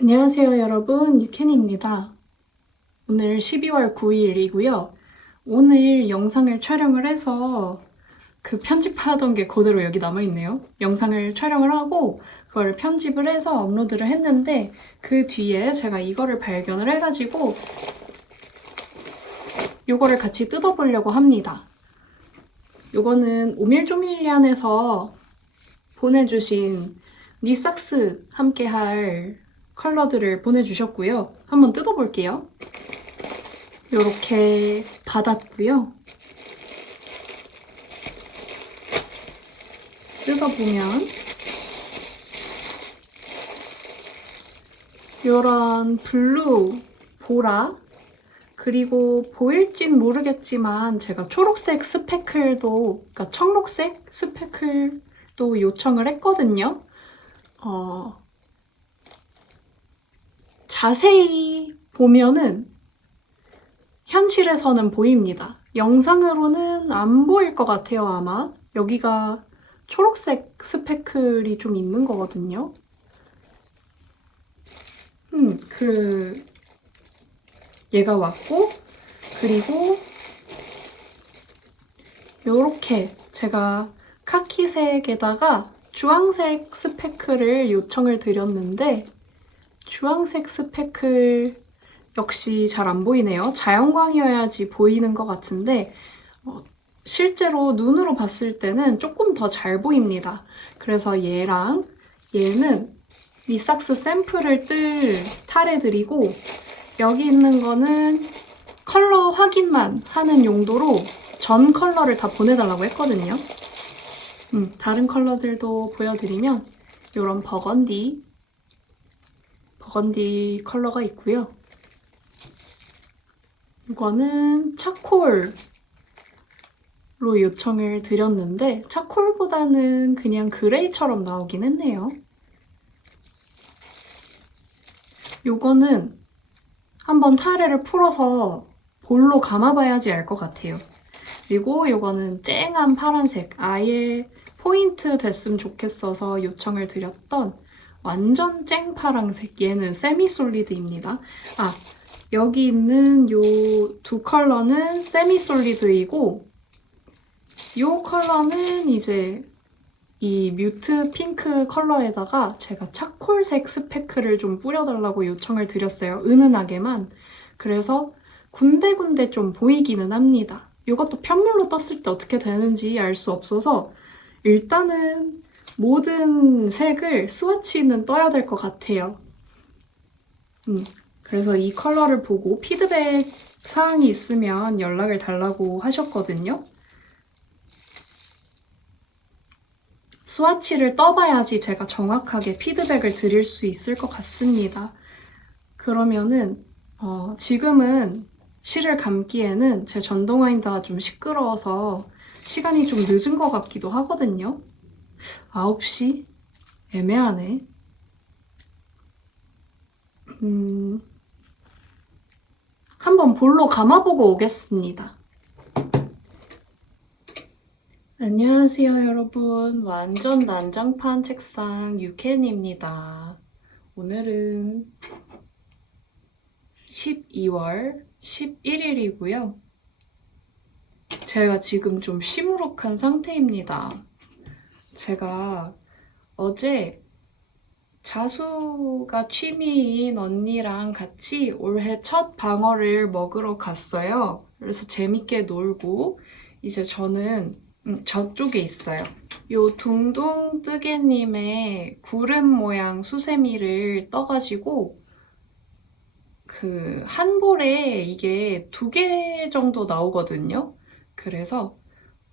안녕하세요, 여러분. 유캔입니다. 오늘 12월 9일이고요. 오늘 영상을 촬영을 해서 그 편집하던 게 그대로 여기 남아있네요. 영상을 촬영을 하고 그걸 편집을 해서 업로드를 했는데 그 뒤에 제가 이거를 발견을 해가지고 이거를 같이 뜯어보려고 합니다. 이거는 오밀조밀리안에서 보내주신 니삭스 함께 할 컬러들을 보내주셨고요. 한번 뜯어볼게요. 이렇게 받았고요. 뜯어보면 이런 블루, 보라, 그리고 보일진 모르겠지만 제가 초록색 스패클도, 그러니까 청록색 스패클도 요청을 했거든요. 자세히 보면은 현실에서는 보입니다. 영상으로는 안 보일 것 같아요, 아마. 여기가 초록색 스패클이 좀 있는 거거든요. 얘가 왔고, 그리고 요렇게 제가 카키색에다가 주황색 스패클을 요청을 드렸는데, 주황색 스패클 역시 잘 안 보이네요. 자연광이어야지 보이는 것 같은데 실제로 눈으로 봤을 때는 조금 더 잘 보입니다. 그래서 얘랑 얘는 니삭스 샘플을 뜰 탈해드리고 여기 있는 거는 컬러 확인만 하는 용도로 전 컬러를 다 보내달라고 했거든요. 다른 컬러들도 보여드리면 이런 버건디 컬러가 있고요. 이거는 차콜로 요청을 드렸는데 차콜보다는 그냥 그레이처럼 나오긴 했네요. 요거는 한번 타레를 풀어서 볼로 감아봐야지 알 것 같아요. 그리고 요거는 쨍한 파란색, 아예 포인트 됐으면 좋겠어서 요청을 드렸던 완전 쨍 파란색, 얘는 세미솔리드입니다. 여기 있는 요 두 컬러는 세미솔리드이고 요 컬러는 이제 이 뮤트 핑크 컬러에다가 제가 차콜색 스패크를 좀 뿌려달라고 요청을 드렸어요. 은은하게만. 그래서 군데군데 좀 보이기는 합니다. 이것도 편물로 떴을 때 어떻게 되는지 알 수 없어서 일단은 모든 색을 스와치는 떠야 될 것 같아요. 그래서 이 컬러를 보고 피드백 사항이 있으면 연락을 달라고 하셨거든요. 스와치를 떠봐야지 제가 정확하게 피드백을 드릴 수 있을 것 같습니다. 그러면은 지금은 실을 감기에는 제 전동 와인더가 좀 시끄러워서 시간이 좀 늦은 것 같기도 하거든요. 9시? 애매하네. 한번 볼로 감아보고 오겠습니다. 안녕하세요, 여러분. 완전 난장판 책상 유캔입니다. 오늘은 12월 11일이고요. 제가 지금 좀 시무룩한 상태입니다. 제가 어제 자수가 취미인 언니랑 같이 올해 첫 방어를 먹으러 갔어요. 그래서 재밌게 놀고 이제 저는 저쪽에 있어요. 요 둥둥뜨개님의 구름 모양 수세미를 떠가지고 그 한 볼에 이게 2개 정도 나오거든요. 그래서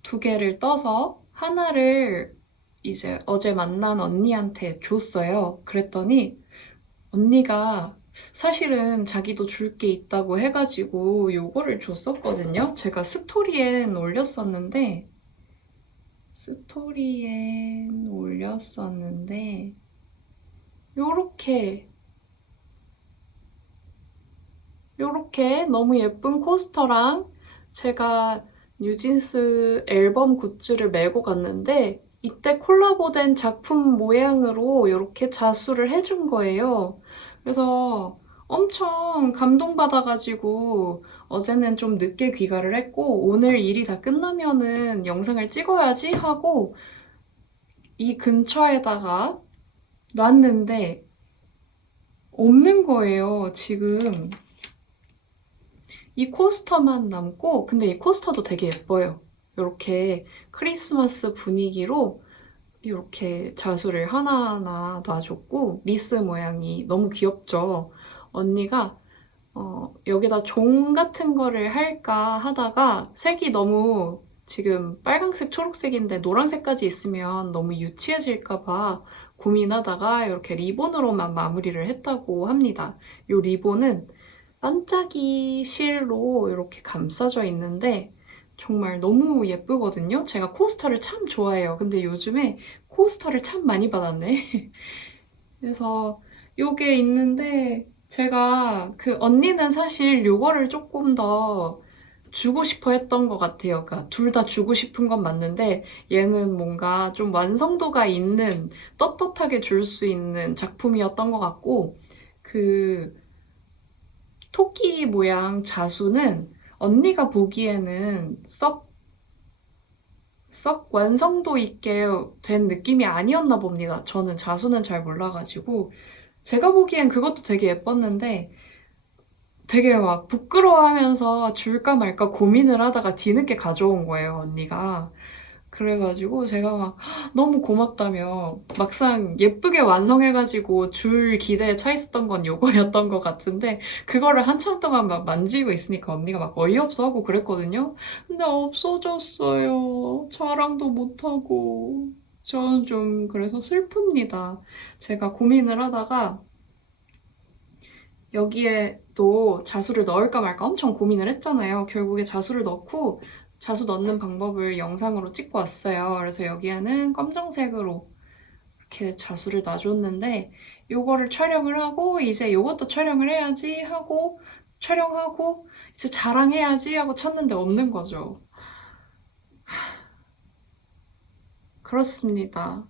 2개를 떠서 하나를 이제 어제 만난 언니한테 줬어요. 그랬더니 언니가 사실은 자기도 줄 게 있다고 해가지고 요거를 줬었거든요. 제가 스토리엔 올렸었는데 요렇게 너무 예쁜 코스터랑 제가 뉴진스 앨범 굿즈를 메고 갔는데 이때 콜라보된 작품 모양으로 이렇게 자수를 해준 거예요. 그래서 엄청 감동받아가지고 어제는 좀 늦게 귀가를 했고 오늘 일이 다 끝나면은 영상을 찍어야지 하고 이 근처에다가 놨는데 없는 거예요, 지금. 이 코스터만 남고, 근데 이 코스터도 되게 예뻐요. 이렇게 크리스마스 분위기로 이렇게 자수를 하나하나 놔줬고, 리스 모양이 너무 귀엽죠? 언니가 여기다 종 같은 거를 할까 하다가 색이 너무 지금 빨강색, 초록색인데 노란색까지 있으면 너무 유치해질까 봐 고민하다가 이렇게 리본으로만 마무리를 했다고 합니다. 이 리본은 반짝이 실로 이렇게 감싸져 있는데 정말 너무 예쁘거든요. 제가 코스터를 참 좋아해요. 근데 요즘에 코스터를 참 많이 받았네. 그래서 요게 있는데 제가 그 언니는 사실 요거를 조금 더 주고 싶어 했던 것 같아요. 그러니까 둘 다 주고 싶은 건 맞는데 얘는 뭔가 좀 완성도가 있는 떳떳하게 줄 수 있는 작품이었던 것 같고 그 토끼 모양 자수는 언니가 보기에는 썩 완성도 있게 된 느낌이 아니었나 봅니다. 저는 자수는 잘 몰라가지고 제가 보기엔 그것도 되게 예뻤는데 되게 막 부끄러워하면서 줄까 말까 고민을 하다가 뒤늦게 가져온 거예요, 언니가. 그래가지고 제가 막 너무 고맙다며 막상 예쁘게 완성해가지고 줄 기대에 차 있었던 건 요거였던 것 같은데 그거를 한참 동안 막 만지고 있으니까 언니가 막 어이없어 하고 그랬거든요. 근데 없어졌어요. 자랑도 못하고. 저는 좀 그래서 슬픕니다. 제가 고민을 하다가 여기에 또 자수를 넣을까 말까 엄청 고민을 했잖아요. 결국에 자수를 넣고 자수 넣는 방법을 영상으로 찍고 왔어요. 그래서 여기에는 검정색으로 이렇게 자수를 놔줬는데 요거를 촬영을 하고 이제 요것도 촬영을 해야지 하고 촬영하고 이제 자랑해야지 하고 찾는데 없는 거죠. 그렇습니다.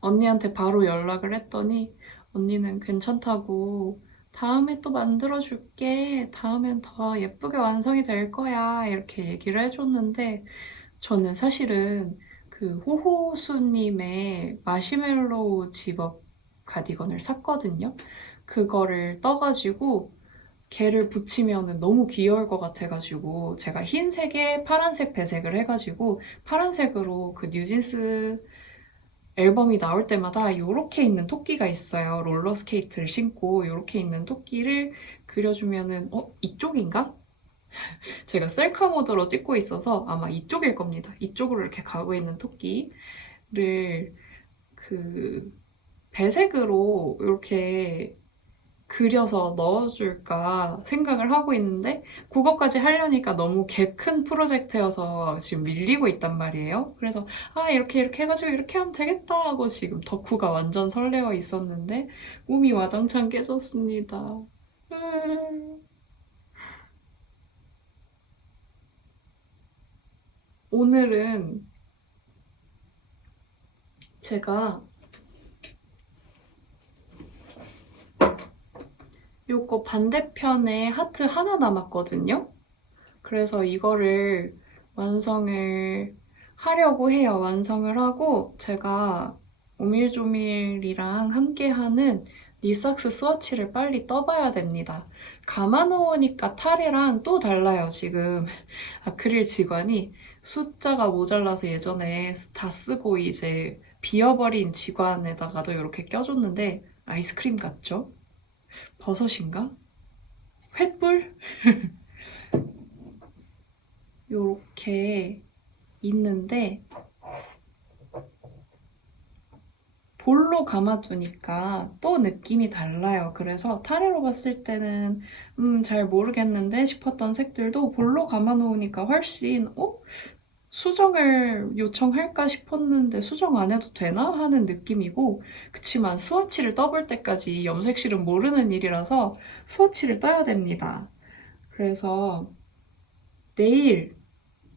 언니한테 바로 연락을 했더니 언니는 괜찮다고 다음에 또 만들어줄게. 다음엔 더 예쁘게 완성이 될 거야. 이렇게 얘기를 해줬는데 저는 사실은 그 호호수님의 마시멜로우 집업 가디건을 샀거든요. 그거를 떠가지고 걔를 붙이면 너무 귀여울 것 같아가지고 제가 흰색에 파란색 배색을 해가지고 파란색으로 그 뉴진스 앨범이 나올 때마다 이렇게 있는 토끼가 있어요. 롤러스케이트를 신고 이렇게 있는 토끼를 그려주면은 이쪽인가? 제가 셀카 모드로 찍고 있어서 아마 이쪽일 겁니다. 이쪽으로 이렇게 가고 있는 토끼를 그 배색으로 이렇게 그려서 넣어줄까 생각을 하고 있는데 그것까지 하려니까 너무 개 큰 프로젝트여서 지금 밀리고 있단 말이에요. 그래서 이렇게 해가지고 이렇게 하면 되겠다 하고 지금 덕후가 완전 설레어 있었는데 몸이 와장창 깨졌습니다. 오늘은 제가 요거 반대편에 하트 하나 남았거든요. 그래서 이거를 완성을 하려고 해요. 완성을 하고 제가 오밀조밀이랑 함께하는 니삭스 스와치를 빨리 떠봐야 됩니다. 감아놓으니까 타레랑 또 달라요, 지금. 아크릴 지관이 숫자가 모자라서 예전에 다 쓰고 이제 비어버린 지관에다가도 이렇게 껴줬는데 아이스크림 같죠? 버섯인가? 횃불? 요렇게 있는데 볼로 감아두니까 또 느낌이 달라요. 그래서 타레로 봤을 때는 잘 모르겠는데 싶었던 색들도 볼로 감아놓으니까 훨씬 수정을 요청할까 싶었는데 수정 안 해도 되나 하는 느낌이고 그치만 스와치를 떠볼 때까지 염색실은 모르는 일이라서 스와치를 떠야 됩니다. 그래서 내일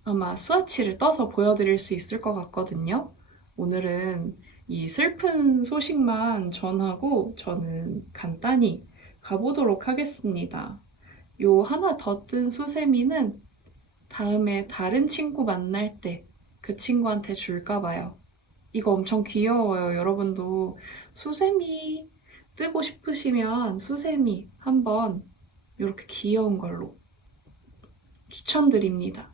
아마 스와치를 떠서 보여드릴 수 있을 것 같거든요. 오늘은 이 슬픈 소식만 전하고 저는 간단히 가보도록 하겠습니다. 요 하나 더 뜬 수세미는 다음에 다른 친구 만날 때 그 친구한테 줄까 봐요. 이거 엄청 귀여워요. 여러분도 수세미 뜨고 싶으시면 수세미 한번 이렇게 귀여운 걸로 추천드립니다.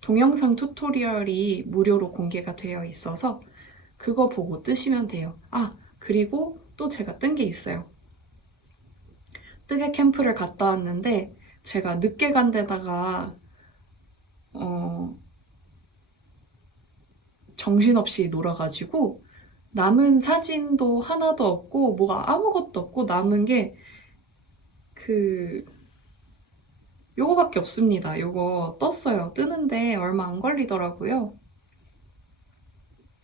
동영상 튜토리얼이 무료로 공개가 되어 있어서 그거 보고 뜨시면 돼요. 아, 그리고 또 제가 뜬 게 있어요. 뜨개 캠프를 갔다 왔는데 제가 늦게 간 데다가 정신없이 놀아가지고 남은 사진도 하나도 없고 뭐가 아무것도 없고 남은 게 요거밖에 없습니다. 요거 떴어요. 뜨는데 얼마 안 걸리더라고요.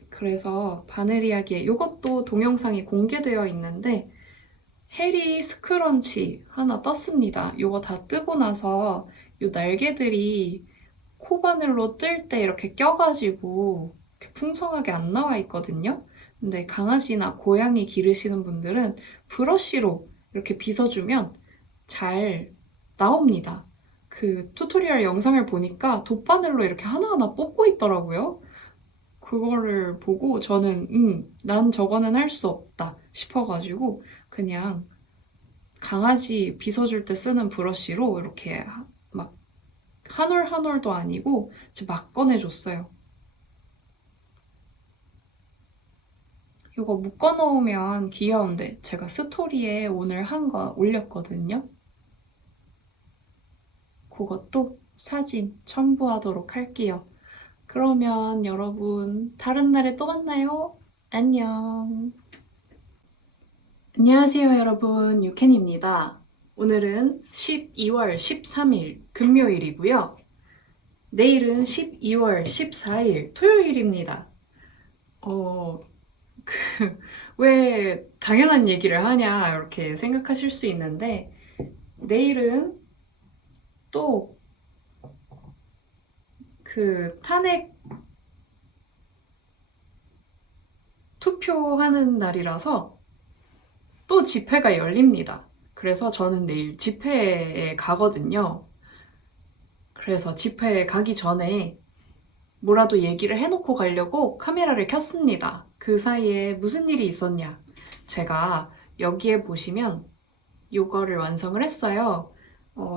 그래서 바늘 이야기에 요것도 동영상이 공개되어 있는데 해리 스크런치 하나 떴습니다. 요거 다 뜨고 나서 요 날개들이 코바늘로 뜰 때 이렇게 껴가지고 이렇게 풍성하게 안 나와 있거든요. 근데 강아지나 고양이 기르시는 분들은 브러쉬로 이렇게 빗어주면 잘 나옵니다. 그 튜토리얼 영상을 보니까 돗바늘로 이렇게 하나하나 뽑고 있더라고요. 그거를 보고 저는 난 저거는 할 수 없다 싶어가지고 그냥 강아지 빗어줄 때 쓰는 브러쉬로 이렇게 막 한 올 한 올도 아니고 막 꺼내줬어요. 이거 묶어놓으면 귀여운데 제가 스토리에 오늘 한 거 올렸거든요. 그것도 사진 첨부하도록 할게요. 그러면 여러분 다른 날에 또 만나요. 안녕. 안녕하세요 여러분, 유캔입니다. 오늘은 12월 13일 금요일이고요. 내일은 12월 14일 토요일입니다. 왜 당연한 얘기를 하냐 이렇게 생각하실 수 있는데 내일은 또 탄핵 투표하는 날이라서 또 집회가 열립니다. 그래서 저는 내일 집회에 가거든요. 그래서 집회에 가기 전에 뭐라도 얘기를 해놓고 가려고 카메라를 켰습니다. 그 사이에 무슨 일이 있었냐? 제가 여기에 보시면 요거를 완성을 했어요.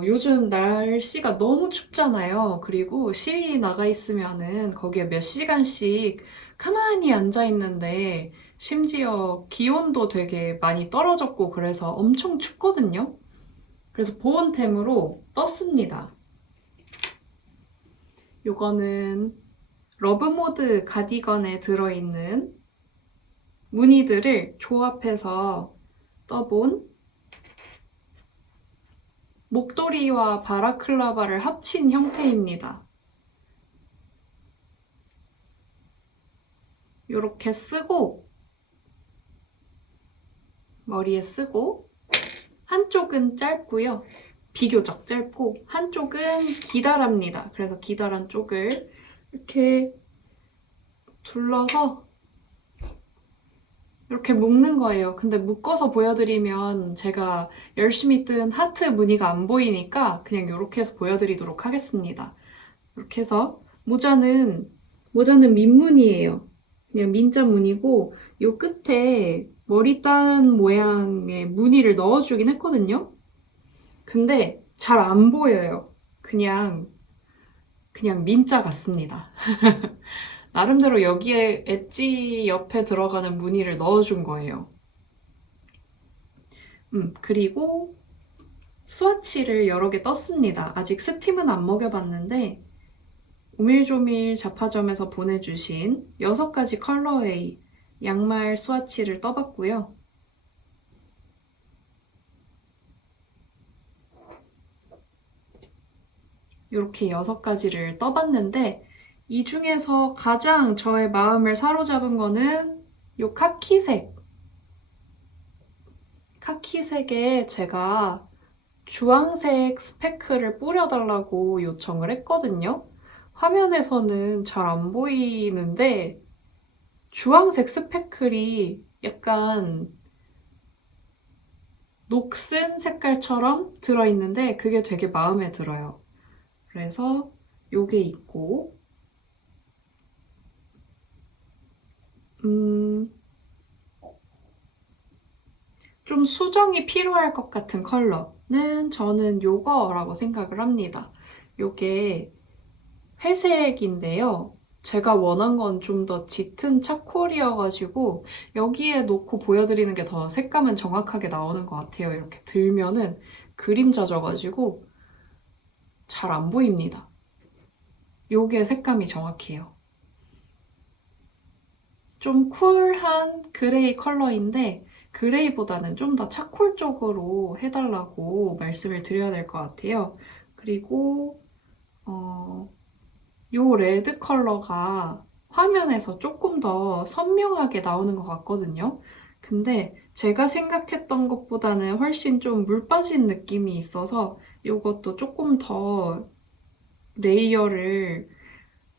요즘 날씨가 너무 춥잖아요. 그리고 시위 나가 있으면은 거기에 몇 시간씩 가만히 앉아 있는데 심지어 기온도 되게 많이 떨어졌고 그래서 엄청 춥거든요. 그래서 보온템으로 떴습니다. 요거는 러브모드 가디건에 들어있는 무늬들을 조합해서 떠본 목도리와 바라클라바를 합친 형태입니다. 이렇게 쓰고 머리에 쓰고 한쪽은 짧고요. 비교적 짧고 한쪽은 기다랍니다. 그래서 기다란 쪽을 이렇게 둘러서 이렇게 묶는 거예요. 근데 묶어서 보여드리면 제가 열심히 뜬 하트 무늬가 안 보이니까 그냥 이렇게 해서 보여드리도록 하겠습니다. 이렇게 해서 모자는 민무늬예요. 그냥 민자 무늬고 이 끝에 머리 딴 모양의 무늬를 넣어주긴 했거든요. 근데 잘 안 보여요. 그냥 민자 같습니다. 나름대로 여기에 엣지 옆에 들어가는 무늬를 넣어준 거예요. 그리고 스와치를 여러 개 떴습니다. 아직 스팀은 안 먹여봤는데 오밀조밀 잡화점에서 보내주신 6가지 컬러웨이 양말 스와치를 떠봤고요. 이렇게 6가지를 떠봤는데 이 중에서 가장 저의 마음을 사로잡은 거는 이 카키색에 제가 주황색 스패크를 뿌려달라고 요청을 했거든요. 화면에서는 잘 안 보이는데 주황색 스패클이 약간 녹슨 색깔처럼 들어있는데 그게 되게 마음에 들어요. 그래서 요게 있고 좀 수정이 필요할 것 같은 컬러는 저는 요거라고 생각을 합니다. 요게 회색인데요. 제가 원한 건 좀 더 짙은 차콜이어가지고 여기에 놓고 보여드리는 게 더 색감은 정확하게 나오는 것 같아요. 이렇게 들면은 그림자져가지고 잘 안 보입니다. 요게 색감이 정확해요. 좀 쿨한 그레이 컬러인데 그레이보다는 좀 더 차콜 쪽으로 해달라고 말씀을 드려야 될 것 같아요. 그리고 요 레드 컬러가 화면에서 조금 더 선명하게 나오는 것 같거든요. 근데 제가 생각했던 것보다는 훨씬 좀 물 빠진 느낌이 있어서 요것도 조금 더 레이어를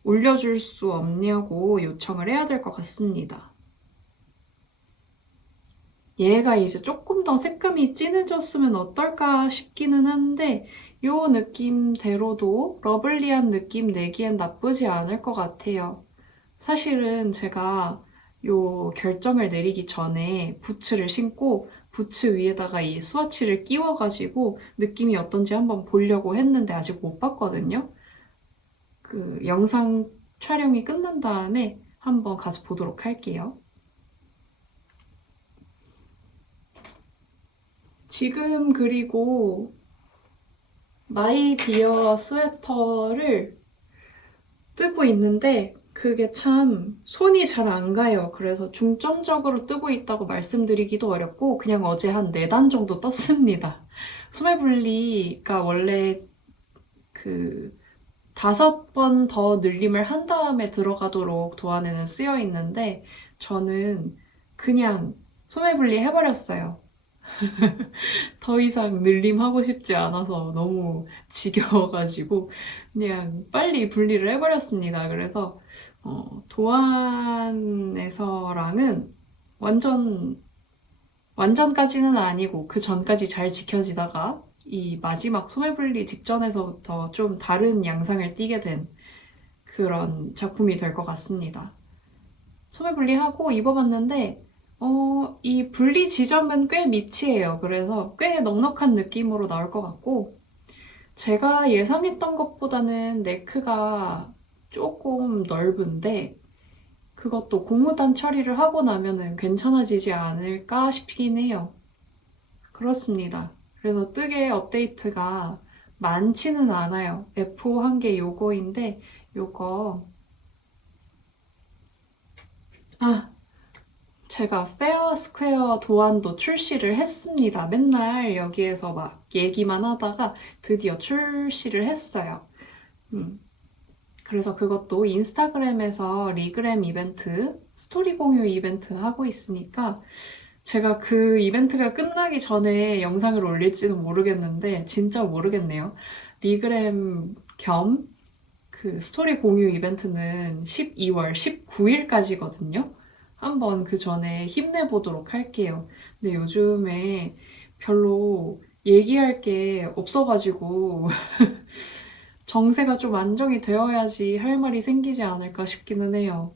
올려줄 수 없냐고 요청을 해야 될 것 같습니다. 얘가 이제 조금 더 색감이 진해졌으면 어떨까 싶기는 한데 요 느낌대로도 러블리한 느낌 내기엔 나쁘지 않을 것 같아요. 사실은 제가 요 결정을 내리기 전에 부츠를 신고 부츠 위에다가 이 스와치를 끼워가지고 느낌이 어떤지 한번 보려고 했는데 아직 못 봤거든요. 그 영상 촬영이 끝난 다음에 한번 가서 보도록 할게요. 지금 그리고 마이 비어 스웨터를 뜨고 있는데 그게 참 손이 잘 안 가요. 그래서 중점적으로 뜨고 있다고 말씀드리기도 어렵고 그냥 어제 한 4단 정도 떴습니다. 소매분리가 원래 그 5번 더 늘림을 한 다음에 들어가도록 도안에는 쓰여 있는데 저는 그냥 소매분리 해버렸어요. 더 이상 늘림하고 싶지 않아서 너무 지겨워가지고 그냥 빨리 분리를 해버렸습니다. 그래서 도안에서랑은 완전까지는 아니고 그 전까지 잘 지켜지다가 이 마지막 소매분리 직전에서부터 좀 다른 양상을 띠게 된 그런 작품이 될 것 같습니다. 소매분리하고 입어봤는데 이 분리 지점은 꽤 미치해요. 그래서 꽤 넉넉한 느낌으로 나올 것 같고 제가 예상했던 것보다는 네크가 조금 넓은데 그것도 고무단 처리를 하고 나면은 괜찮아지지 않을까 싶긴 해요. 그렇습니다. 그래서 뜨개 업데이트가 많지는 않아요. F5 한 게 요거인데 요거 제가 페어 스퀘어 도안도 출시를 했습니다. 맨날 여기에서 막 얘기만 하다가 드디어 출시를 했어요. 그래서 그것도 인스타그램에서 리그램 이벤트, 스토리 공유 이벤트 하고 있으니까 제가 그 이벤트가 끝나기 전에 영상을 올릴지는 모르겠는데 진짜 모르겠네요. 리그램 겸 그 스토리 공유 이벤트는 12월 19일까지거든요. 한번 그 전에 힘내보도록 할게요. 근데 요즘에 별로 얘기할 게 없어가지고 정세가 좀 안정이 되어야지 할 말이 생기지 않을까 싶기는 해요.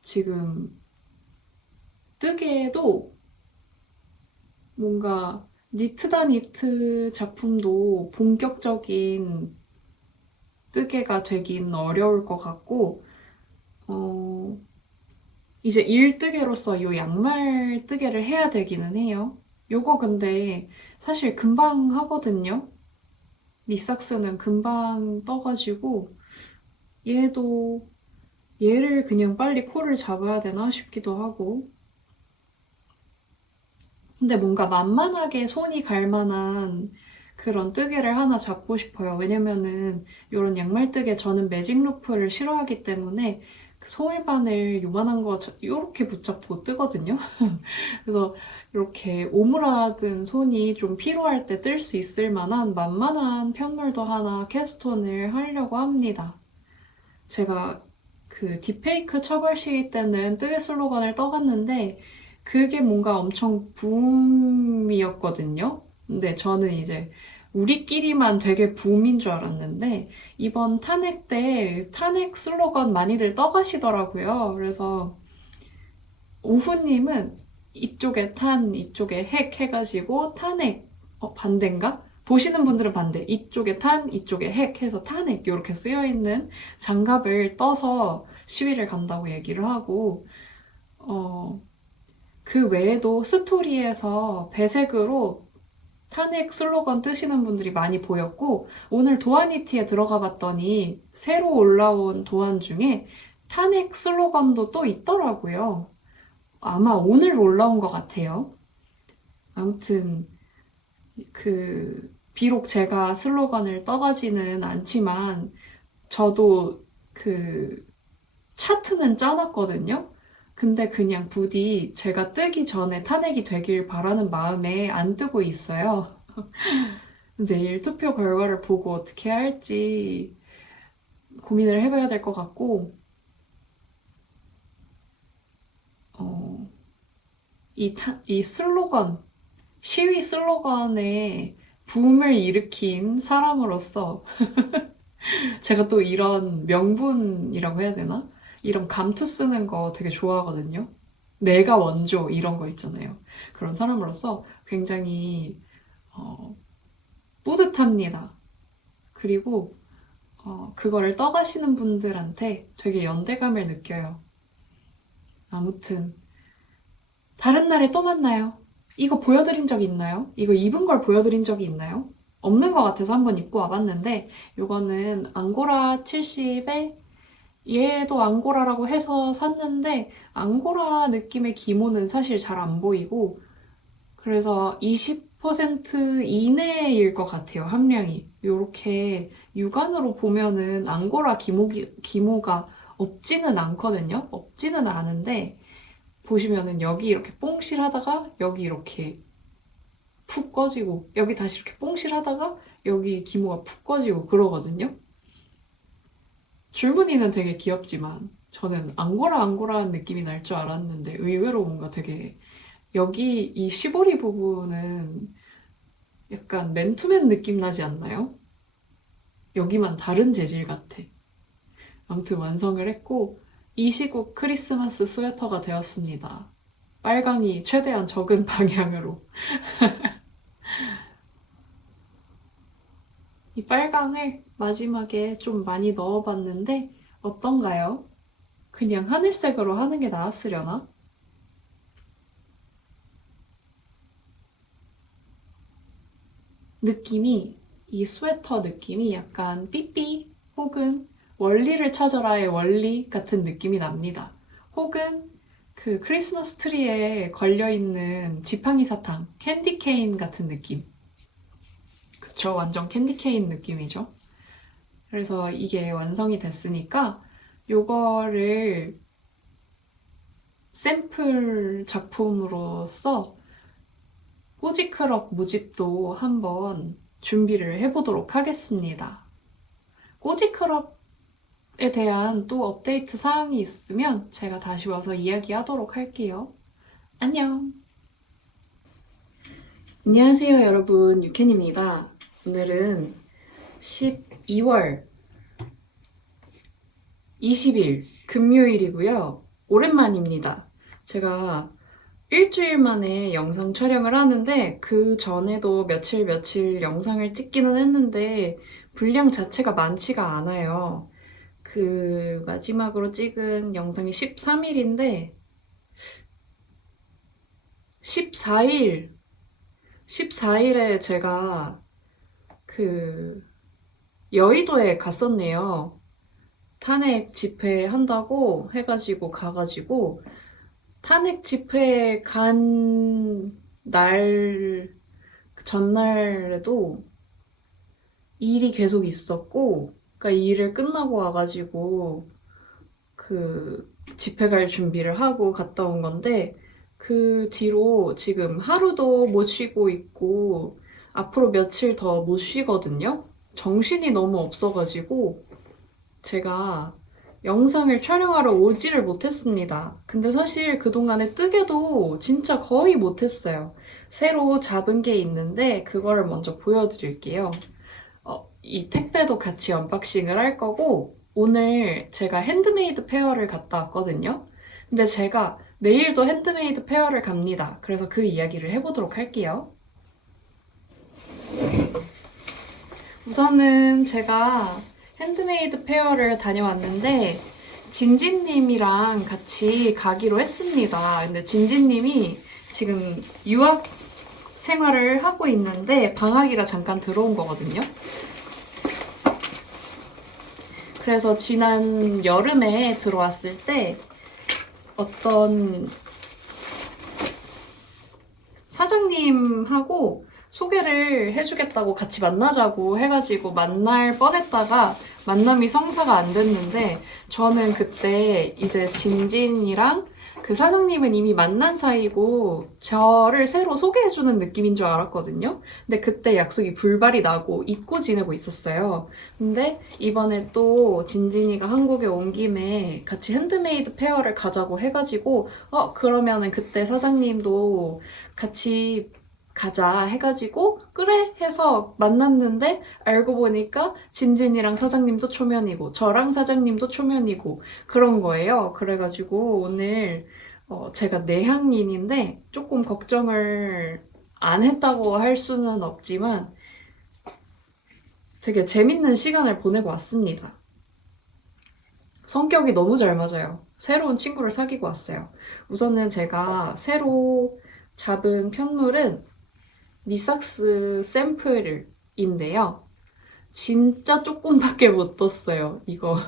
지금 뜨개도 뭔가 니트다 니트 작품도 본격적인 뜨개가 되긴 어려울 것 같고 이제 일뜨개로서 요 양말 뜨개를 해야 되기는 해요. 요거 근데 사실 금방 하거든요. 니삭스는 금방 떠가지고 얘도 얘를 그냥 빨리 코를 잡아야 되나 싶기도 하고 근데 뭔가 만만하게 손이 갈 만한 그런 뜨개를 하나 잡고 싶어요. 왜냐면은 이런 양말 뜨개 저는 매직 루프를 싫어하기 때문에 그 소매바늘 요만한 거 이렇게 붙잡고 뜨거든요. 그래서 이렇게 오므라든 손이 좀 피로할 때 뜰 수 있을 만한 만만한 편물도 하나 캐스톤을 하려고 합니다. 제가 그 딥페이크 처벌 시기 때는 뜨개 슬로건을 떠갔는데 그게 뭔가 엄청 붐이었거든요. 근데 저는 이제 우리끼리만 되게 붐인 줄 알았는데 이번 탄핵 때 탄핵 슬로건 많이들 떠가시더라고요. 그래서 오후님은 이쪽에 탄, 이쪽에 핵 해가지고 탄핵, 반대인가? 보시는 분들은 반대. 이쪽에 탄, 이쪽에 핵 해서 탄핵 이렇게 쓰여있는 장갑을 떠서 시위를 간다고 얘기를 하고 그 외에도 스토리에서 배색으로 탄핵 슬로건 뜨시는 분들이 많이 보였고 오늘 도안이티에 들어가 봤더니 새로 올라온 도안 중에 탄핵 슬로건도 또 있더라고요. 아마 오늘 올라온 것 같아요. 아무튼 비록 제가 슬로건을 떠가지는 않지만 저도 차트는 짜놨거든요. 근데 그냥 부디 제가 뜨기 전에 탄핵이 되길 바라는 마음에 안 뜨고 있어요. 내일 투표 결과를 보고 어떻게 할지 고민을 해봐야 될 것 같고, 이 슬로건, 시위 슬로건에 붐을 일으킨 사람으로서 제가 또 이런 명분이라고 해야 되나? 이런 감투 쓰는 거 되게 좋아하거든요. 내가 원조 이런 거 있잖아요. 그런 사람으로서 굉장히 뿌듯합니다. 그리고 그거를 떠가시는 분들한테 되게 연대감을 느껴요. 아무튼 다른 날에 또 만나요. 이거 보여드린 적 있나요? 이거 입은 걸 보여드린 적이 있나요? 없는 것 같아서 한번 입고 와봤는데 이거는 앙고라 70에 얘도 앙고라라고 해서 샀는데 앙고라 느낌의 기모는 사실 잘 안 보이고 그래서 20% 이내일 것 같아요, 함량이. 이렇게 육안으로 보면은 앙고라 기모가 없지는 않거든요. 없지는 않은데 보시면은 여기 이렇게 뽕실하다가 여기 이렇게 푹 꺼지고 여기 다시 이렇게 뽕실하다가 여기 기모가 푹 꺼지고 그러거든요. 줄무늬는 되게 귀엽지만 저는 앙고라한 느낌이 날 줄 알았는데 의외로 뭔가 되게 여기 이 시보리 부분은 약간 맨투맨 느낌 나지 않나요? 여기만 다른 재질 같아. 아무튼 완성을 했고 이 시국 크리스마스 스웨터가 되었습니다. 빨강이 최대한 적은 방향으로. 이 빨강을 마지막에 좀 많이 넣어봤는데 어떤가요? 그냥 하늘색으로 하는 게 나았으려나? 이 스웨터 느낌이 약간 삐삐 혹은 원리를 찾아라의 원리 같은 느낌이 납니다. 혹은 그 크리스마스 트리에 걸려있는 지팡이 사탕, 캔디 케인 같은 느낌. 그쵸, 완전 캔디 케인 느낌이죠. 그래서 이게 완성이 됐으니까 요거를 샘플 작품으로서 꼬지크럽 모집도 한번 준비를 해보도록 하겠습니다. 꼬지크럽에 대한 또 업데이트 사항이 있으면 제가 다시 와서 이야기하도록 할게요. 안녕! 안녕하세요 여러분, 유캔입니다. 오늘은 12월 20일 금요일이고요. 오랜만입니다. 제가 일주일 만에 영상 촬영을 하는데 그 전에도 며칠 영상을 찍기는 했는데 분량 자체가 많지가 않아요. 그 마지막으로 찍은 영상이 13일인데 14일에 제가 그 여의도에 갔었네요. 탄핵 집회 한다고 해가지고 가가지고 탄핵 집회 간 날, 전날에도 일이 계속 있었고, 그러니까 일을 끝나고 와가지고 그 집회 갈 준비를 하고 갔다 온 건데, 그 뒤로 지금 하루도 못 쉬고 있고, 앞으로 며칠 더 못 쉬거든요? 정신이 너무 없어가지고, 제가 영상을 촬영하러 오지를 못했습니다. 근데 사실 그동안에 뜨개도 진짜 거의 못했어요. 새로 잡은 게 있는데 그거를 먼저 보여드릴게요. 이 택배도 같이 언박싱을 할 거고 오늘 제가 핸드메이드 페어를 갔다 왔거든요. 근데 제가 내일도 핸드메이드 페어를 갑니다. 그래서 그 이야기를 해보도록 할게요. 우선은 제가 핸드메이드 페어를 다녀왔는데 진진님이랑 같이 가기로 했습니다. 근데 진진님이 지금 유학 생활을 하고 있는데 방학이라 잠깐 들어온 거거든요. 그래서 지난 여름에 들어왔을 때 어떤 사장님하고 소개를 해주겠다고 같이 만나자고 해가지고 만날 뻔했다가 만남이 성사가 안 됐는데 저는 그때 이제 진진이랑 그 사장님은 이미 만난 사이고 저를 새로 소개해주는 느낌인 줄 알았거든요. 근데 그때 약속이 불발이 나고 잊고 지내고 있었어요. 근데 이번에 또 진진이가 한국에 온 김에 같이 핸드메이드 페어를 가자고 해가지고 그러면은 그때 사장님도 같이 가자 해가지고 그래 해서 만났는데 알고 보니까 진진이랑 사장님도 초면이고 저랑 사장님도 초면이고 그런 거예요. 그래가지고 오늘 제가 내향인인데 조금 걱정을 안 했다고 할 수는 없지만 되게 재밌는 시간을 보내고 왔습니다. 성격이 너무 잘 맞아요. 새로운 친구를 사귀고 왔어요. 우선은 제가 새로 잡은 편물은 니삭스 샘플인데요. 진짜 조금밖에 못 떴어요. 이거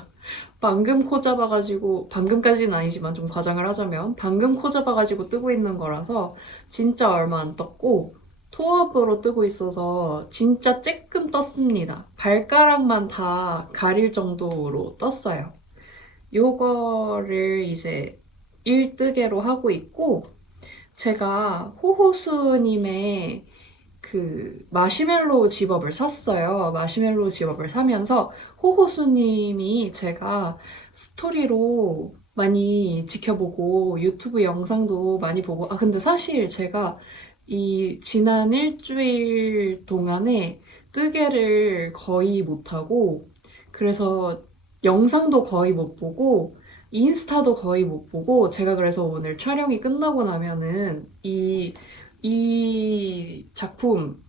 방금 코 잡아가지고, 방금까지는 아니지만 좀 과장을 하자면 방금 코 잡아가지고 뜨고 있는 거라서 진짜 얼마 안 떴고 토업으로 뜨고 있어서 진짜 쬐끔 떴습니다. 발가락만 다 가릴 정도로 떴어요. 요거를 이제 1뜨개로 하고 있고 제가 호호수님의 그 마시멜로우 집업을 샀어요. 마시멜로우 집업을 사면서 호호수님이 제가 스토리로 많이 지켜보고 유튜브 영상도 많이 보고 근데 사실 제가 이 지난 일주일 동안에 뜨개를 거의 못하고 그래서 영상도 거의 못 보고 인스타도 거의 못 보고 제가 그래서 오늘 촬영이 끝나고 나면은 이 작품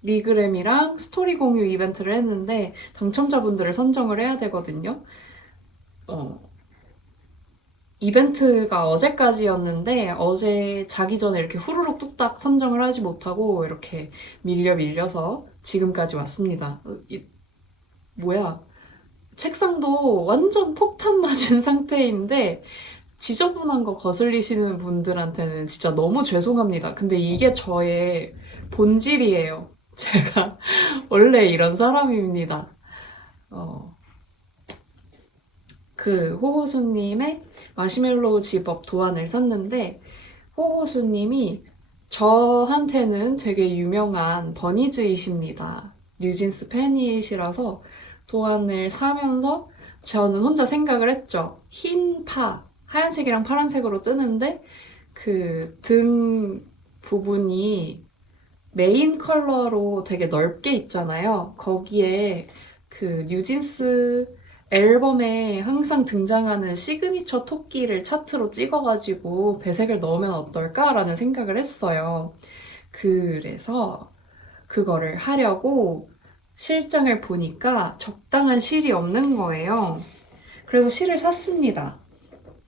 리그램이랑 스토리 공유 이벤트를 했는데 당첨자분들을 선정을 해야 되거든요. 이벤트가 어제까지였는데 어제 자기 전에 이렇게 후루룩 뚝딱 선정을 하지 못하고 이렇게 밀려서 지금까지 왔습니다. 뭐야? 책상도 완전 폭탄 맞은 상태인데 지저분한 거 거슬리시는 분들한테는 진짜 너무 죄송합니다. 근데 이게 저의 본질이에요. 제가 원래 이런 사람입니다. 그 호호수님의 마시멜로우 집업 도안을 샀는데 호호수님이 저한테는 되게 유명한 버니즈이십니다. 뉴진스 팬이시라서 도안을 사면서 저는 혼자 생각을 했죠. 흰 파, 하얀색이랑 파란색으로 뜨는데 그 등 부분이 메인 컬러로 되게 넓게 있잖아요. 거기에 그 뉴진스 앨범에 항상 등장하는 시그니처 토끼를 차트로 찍어가지고 배색을 넣으면 어떨까라는 생각을 했어요. 그래서 그거를 하려고 실장을 보니까 적당한 실이 없는 거예요. 그래서 실을 샀습니다.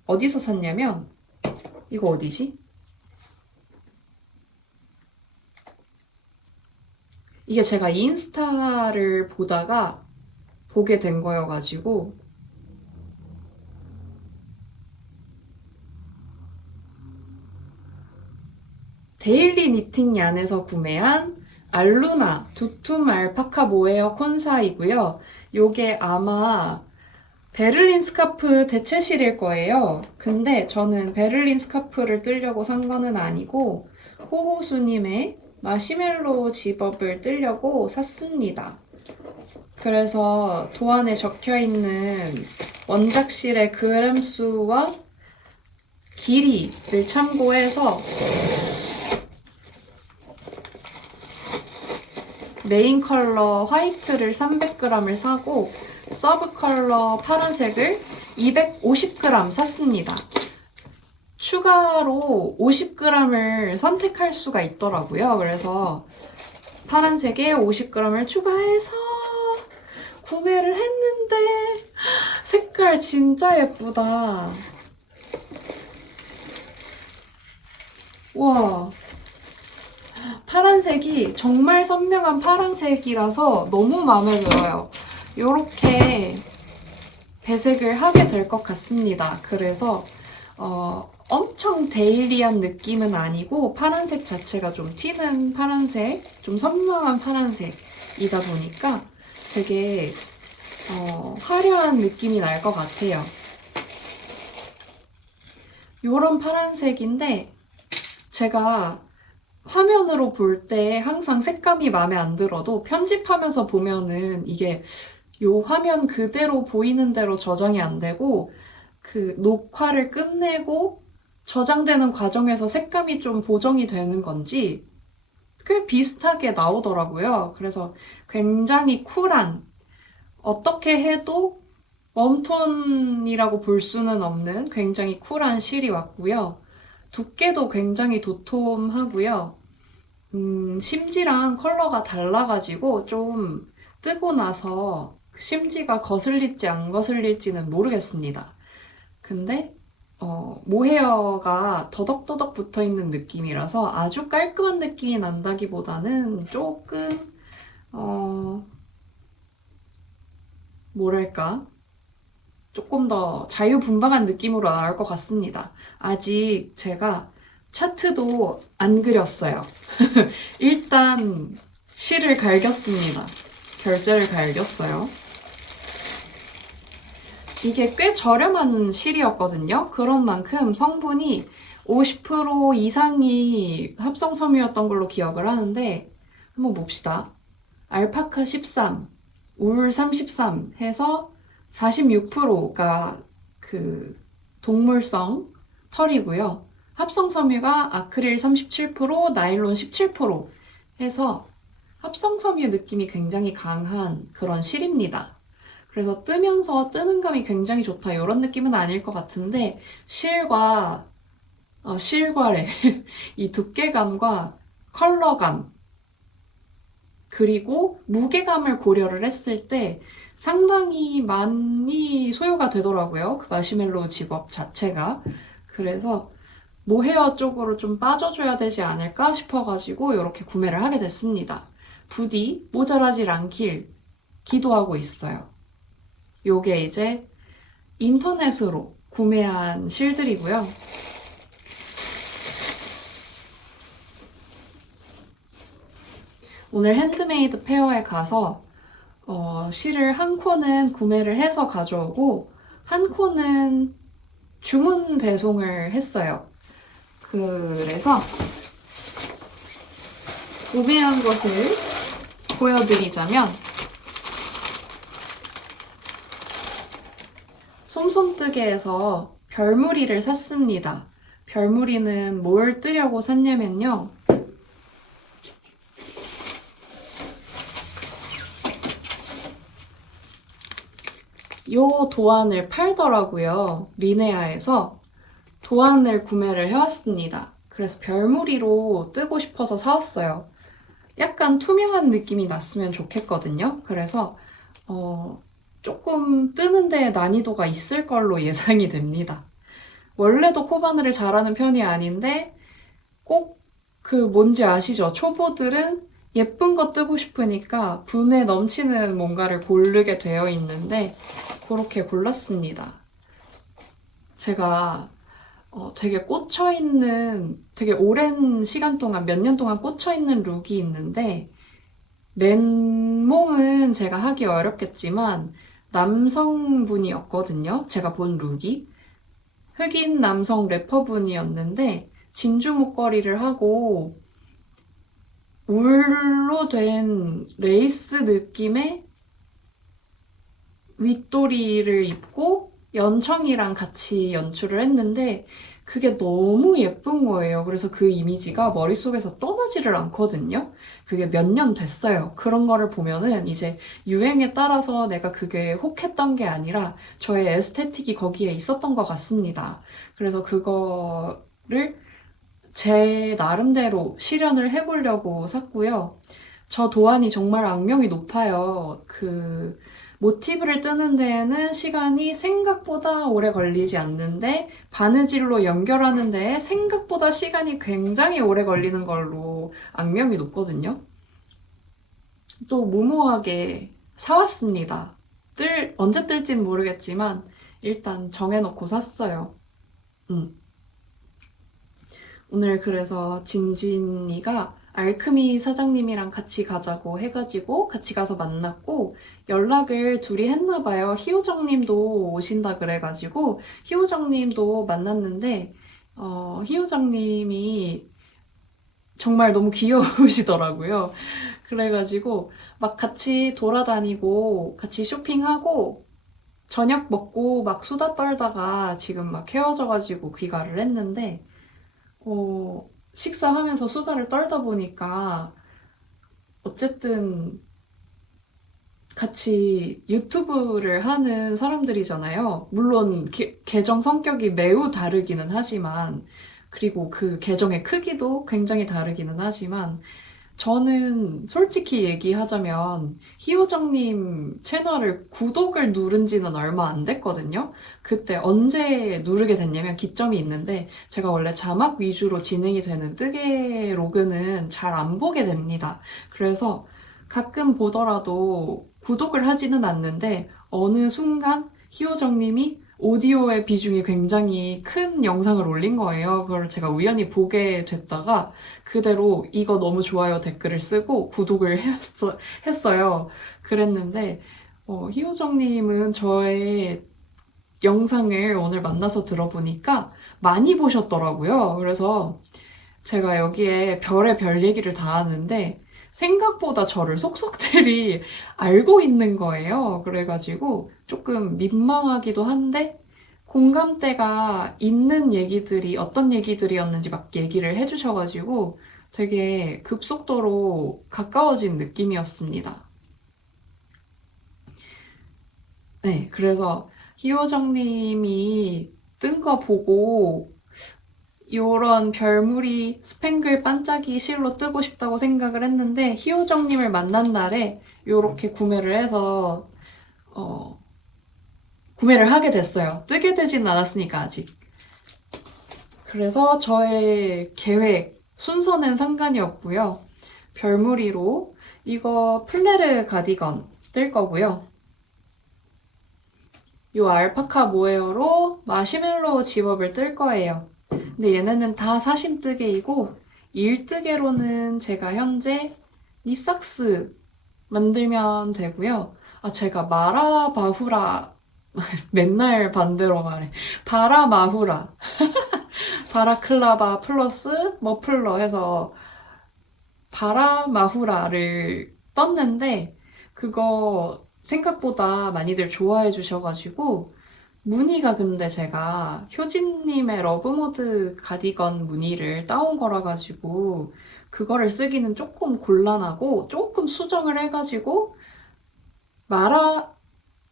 어디서 샀냐면 이거 어디지? 이게 제가 인스타를 보다가 보게 된 거여가지고 데일리 니팅 얀에서 구매한 알루나 두툼 알파카 모헤어 콘사이고요. 요게 아마 베를린 스카프 대체실일 거예요. 근데 저는 베를린 스카프를 뜨려고 산 거는 아니고 호호수님의 마시멜로우 집업을 뜨려고 샀습니다. 그래서 도안에 적혀있는 원작실의 그램수와 길이를 참고해서 메인 컬러 화이트를 300g을 사고 서브 컬러 파란색을 250g 샀습니다. 추가로 50g을 선택할 수가 있더라고요. 그래서 파란색에 50g을 추가해서 구매를 했는데 색깔 진짜 예쁘다. 와, 파란색이 정말 선명한 파란색이라서 너무 마음에 들어요. 이렇게 배색을 하게 될 것 같습니다. 그래서 엄청 데일리한 느낌은 아니고 파란색 자체가 좀 튀는 파란색, 좀 선명한 파란색이다 보니까 되게 화려한 느낌이 날 것 같아요. 이런 파란색인데 제가 화면으로 볼 때 항상 색감이 마음에 안 들어도 편집하면서 보면은 이게 요 화면 그대로 보이는 대로 저장이 안 되고 그 녹화를 끝내고 저장되는 과정에서 색감이 좀 보정이 되는 건지 꽤 비슷하게 나오더라고요. 그래서 굉장히 쿨한, 어떻게 해도 웜톤이라고 볼 수는 없는 굉장히 쿨한 실이 왔고요. 두께도 굉장히 도톰하고요. 심지랑 컬러가 달라가지고 좀 뜨고 나서 심지가 거슬릴지 안 거슬릴지는 모르겠습니다. 근데 모헤어가 더덕더덕 붙어있는 느낌이라서 아주 깔끔한 느낌이 난다기보다는 조금 뭐랄까 조금 더 자유분방한 느낌으로 나올 것 같습니다. 아직 제가 차트도 안 그렸어요. 일단 실을 갈겼습니다. 결제를 갈겼어요. 이게 꽤 저렴한 실이었거든요. 그런 만큼 성분이 50% 이상이 합성섬유였던 걸로 기억을 하는데 한번 봅시다. 알파카 13, 울 33 해서 46%가 그 동물성 털이고요. 합성섬유가 아크릴 37%, 나일론 17% 해서 합성섬유 느낌이 굉장히 강한 그런 실입니다. 그래서 뜨면서 뜨는 감이 굉장히 좋다 이런 느낌은 아닐 것 같은데 실과래 이 두께감과 컬러감 그리고 무게감을 고려를 했을 때 상당히 많이 소요가 되더라고요. 그 마시멜로우 집업 자체가. 그래서 모헤어 쪽으로 좀 빠져줘야 되지 않을까 싶어가지고 이렇게 구매를 하게 됐습니다. 부디 모자라질 않길 기도하고 있어요. 요게 이제 인터넷으로 구매한 실들이고요. 오늘 핸드메이드 페어에 가서 실을 한 콘은 구매를 해서 가져오고 한 콘은 주문 배송을 했어요. 그래서 구매한 것을 보여드리자면 솜솜뜨개에서 별무리를 샀습니다. 별무리는 뭘 뜨려고 샀냐면요. 요 도안을 팔더라고요. 리네아에서 도안을 구매를 해왔습니다. 그래서 별무리로 뜨고 싶어서 사왔어요. 약간 투명한 느낌이 났으면 좋겠거든요. 그래서 조금 뜨는데 난이도가 있을 걸로 예상이 됩니다. 원래도 코바늘을 잘하는 편이 아닌데 꼭 그 뭔지 아시죠? 초보들은 예쁜 거 뜨고 싶으니까 분에 넘치는 뭔가를 고르게 되어 있는데 그렇게 골랐습니다. 제가 되게 꽂혀있는, 되게 오랜 시간 동안, 몇 년 동안 꽂혀있는 룩이 있는데 맨몸은 제가 하기 어렵겠지만 남성분이었거든요. 제가 본 룩이. 흑인 남성 래퍼분이었는데 진주 목걸이를 하고 울로 된 레이스 느낌의 윗도리를 입고 연청이랑 같이 연출을 했는데 그게 너무 예쁜 거예요. 그래서 그 이미지가 머릿속에서 떠나지를 않거든요. 그게 몇 년 됐어요. 그런 거를 보면은 이제 유행에 따라서 내가 그게 혹했던 게 아니라 저의 에스테틱이 거기에 있었던 것 같습니다. 그래서 그거를 제 나름대로 실현을 해보려고 샀고요. 저 도안이 정말 악명이 높아요. 그 모티브를 뜨는 데에는 시간이 생각보다 오래 걸리지 않는데 바느질로 연결하는 데에 생각보다 시간이 굉장히 오래 걸리는 걸로 악명이 높거든요. 또 무모하게 사왔습니다. 언제 뜰진 모르겠지만 일단 정해놓고 샀어요. 음. 오늘 그래서 진진이가 알크미 사장님이랑 같이 가자고 해가지고 같이 가서 만났고 연락을 둘이 했나 봐요. 희호정님도 오신다 그래가지고 희호정님도 만났는데 희호정님이 정말 너무 귀여우시더라고요. 그래가지고 막 같이 돌아다니고 같이 쇼핑하고 저녁 먹고 막 수다 떨다가 지금 막 헤어져가지고 귀가를 했는데 식사하면서 수다를 떨다 보니까 어쨌든 같이 유튜브를 하는 사람들이잖아요. 물론 계정 성격이 매우 다르기는 하지만 그리고 그 계정의 크기도 굉장히 다르기는 하지만 저는 솔직히 얘기하자면 희호정님 채널을 구독을 누른 지는 얼마 안 됐거든요. 그때 언제 누르게 됐냐면 기점이 있는데 제가 원래 자막 위주로 진행이 되는 뜨개 로그는 잘 안 보게 됩니다. 그래서 가끔 보더라도 구독을 하지는 않는데 어느 순간 희호정님이 오디오의 비중이 굉장히 큰 영상을 올린 거예요. 그걸 제가 우연히 보게 됐다가 그대로 이거 너무 좋아요 댓글을 쓰고 구독을 했어요. 그랬는데 희호정님은 저의 영상을 오늘 만나서 들어보니까 많이 보셨더라고요. 그래서 제가 여기에 별의 별 얘기를 다 하는데 생각보다 저를 속속들이 알고 있는 거예요. 그래가지고 조금 민망하기도 한데 공감대가 있는 얘기들이 어떤 얘기들이었는지 막 얘기를 해주셔가지고 되게 급속도로 가까워진 느낌이었습니다. 네, 그래서 희호정님이 뜬 거 보고 요런 별무늬 스팽글 반짝이 실로 뜨고 싶다고 생각을 했는데 희호정님을 만난 날에 요렇게 구매를 해서 구매를 하게 됐어요. 뜨게 되진 않았으니까 아직. 그래서 저의 계획 순서는 상관이 없고요. 별무늬로 이거 플레르 가디건 뜰 거고요. 요 알파카 모헤어로 마시멜로우 집업을 뜰 거예요. 근데 얘네는 다 사심뜨개이고 일뜨개로는 제가 현재 니삭스 만들면 되고요. 제가 마라바후라 맨날 반대로 말해. 바라마후라 바라클라바 플러스 머플러 해서 바라마후라를 떴는데 그거 생각보다 많이들 좋아해 주셔가지고 무늬가 근데 제가 효진님의 러브모드 가디건 무늬를 따온 거라 가지고 그거를 쓰기는 조금 곤란하고 조금 수정을 해가지고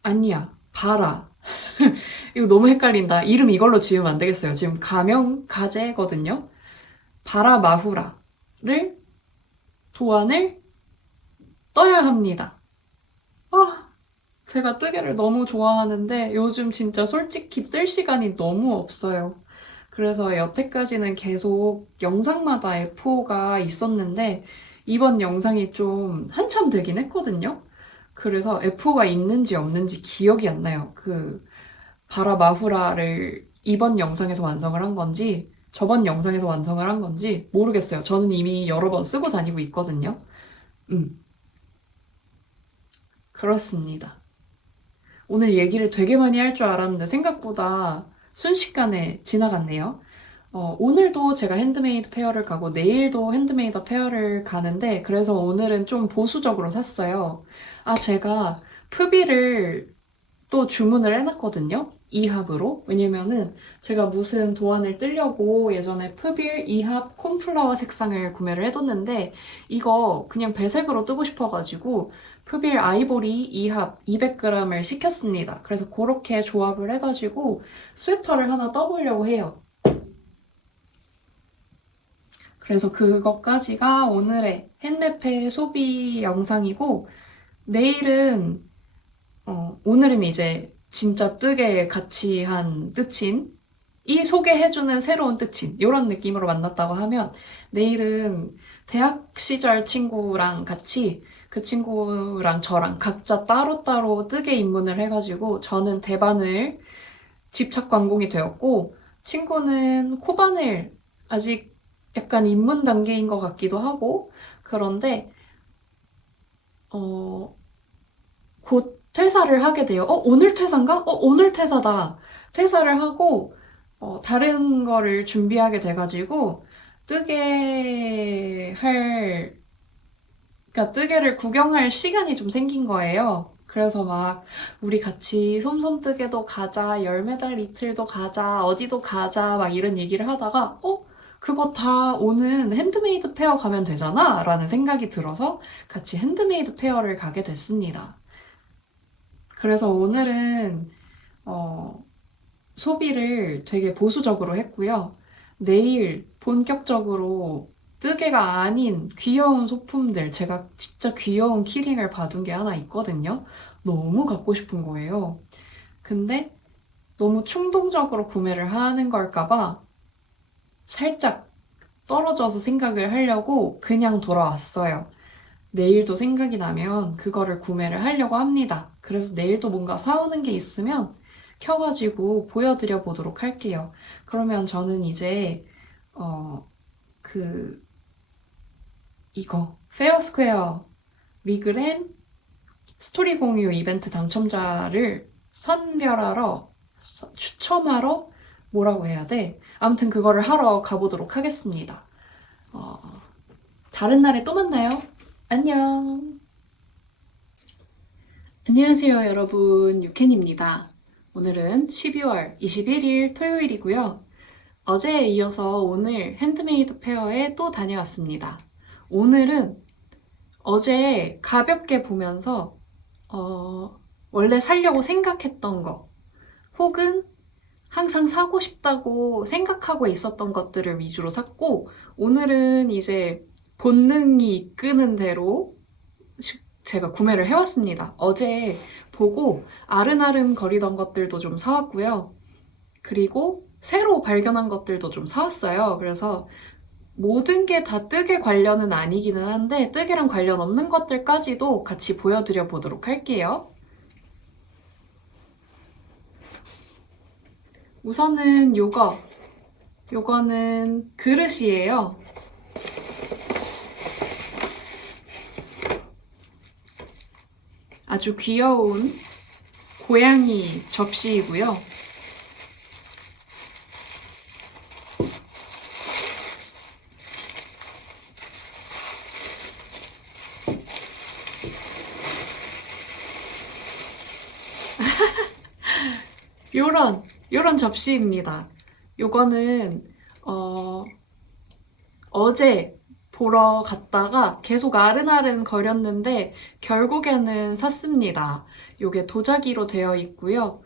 아니야 바라 이거 너무 헷갈린다. 이름 이걸로 지으면 안 되겠어요. 지금 가명 가제거든요. 바라 마후라를 도안을 떠야 합니다. 제가 뜨개를 너무 좋아하는데 요즘 진짜 솔직히 뜰 시간이 너무 없어요. 그래서 여태까지는 계속 영상마다 F5가 있었는데 이번 영상이 좀 한참 되긴 했거든요. 그래서 F5가 있는지 없는지 기억이 안 나요. 그 바라마후라를 이번 영상에서 완성을 한 건지 저번 영상에서 완성을 한 건지 모르겠어요. 저는 이미 여러 번 쓰고 다니고 있거든요. 그렇습니다. 오늘 얘기를 되게 많이 할 줄 알았는데 생각보다 순식간에 지나갔네요. 오늘도 제가 핸드메이드 페어를 가고 내일도 핸드메이드 페어를 가는데 그래서 오늘은 좀 보수적으로 샀어요. 제가 푸비를 또 주문을 해놨거든요. 2합으로. 왜냐면은 제가 무슨 도안을 뜨려고 예전에 푸빌 2합 콘플라워 색상을 구매를 해뒀는데 이거 그냥 배색으로 뜨고 싶어가지고 푸빌 아이보리 2합 200g을 시켰습니다. 그래서 그렇게 조합을 해가지고 스웨터를 하나 떠보려고 해요. 그래서 그것까지가 오늘의 핸드페 소비 영상이고 내일은 오늘은 이제 진짜 뜨개 같이 한 뜨친 이 소개해주는 새로운 뜨친 이런 느낌으로 만났다고 하면 내일은 대학 시절 친구랑 같이 그 친구랑 저랑 각자 따로따로 뜨개 입문을 해가지고 저는 대바늘 집착 관공이 되었고 친구는 코바늘 아직 약간 입문 단계인 것 같기도 하고 그런데 곧 퇴사를 하게 돼요. 오늘 퇴사인가? 오늘 퇴사다. 퇴사를 하고 다른 거를 준비하게 돼가지고 그러니까 뜨개를 구경할 시간이 좀 생긴 거예요. 그래서 막 우리 같이 솜솜뜨개도 가자, 열매달 이틀도 가자, 어디도 가자 막 이런 얘기를 하다가 그거 다 오는 핸드메이드 페어 가면 되잖아? 라는 생각이 들어서 같이 핸드메이드 페어를 가게 됐습니다. 그래서 오늘은 소비를 되게 보수적으로 했고요. 내일 본격적으로 뜨개가 아닌 귀여운 소품들, 제가 진짜 귀여운 키링을 받은 게 하나 있거든요. 너무 갖고 싶은 거예요. 근데 너무 충동적으로 구매를 하는 걸까봐 살짝 떨어져서 생각을 하려고 그냥 돌아왔어요. 내일도 생각이 나면 그거를 구매를 하려고 합니다. 그래서 내일도 뭔가 사오는 게 있으면 켜가지고 보여드려 보도록 할게요. 그러면 저는 이제 이거 페어스퀘어 리그랜 스토리 공유 이벤트 당첨자를 선별하러 추첨하러 뭐라고 해야 돼? 아무튼 그거를 하러 가보도록 하겠습니다. 다른 날에 또 만나요. 안녕. 안녕하세요, 여러분. 유캔입니다. 오늘은 12월 21일 토요일이고요. 어제에 이어서 오늘 핸드메이드 페어에 또 다녀왔습니다. 오늘은 어제 가볍게 보면서 원래 사려고 생각했던 거 혹은 항상 사고 싶다고 생각하고 있었던 것들을 위주로 샀고 오늘은 이제 본능이 이끄는 대로 제가 구매를 해왔습니다. 어제 보고 아른아른 거리던 것들도 좀 사왔고요. 그리고 새로 발견한 것들도 좀 사왔어요. 그래서 모든 게 다 뜨개 관련은 아니기는 한데 뜨개랑 관련 없는 것들까지도 같이 보여드려 보도록 할게요. 우선은 요거는 그릇이에요. 아주 귀여운 고양이 접시이고요. 요런 접시입니다. 요거는 어제 보러 갔다가 계속 아른아른 거렸는데 결국에는 샀습니다. 요게 도자기로 되어 있고요.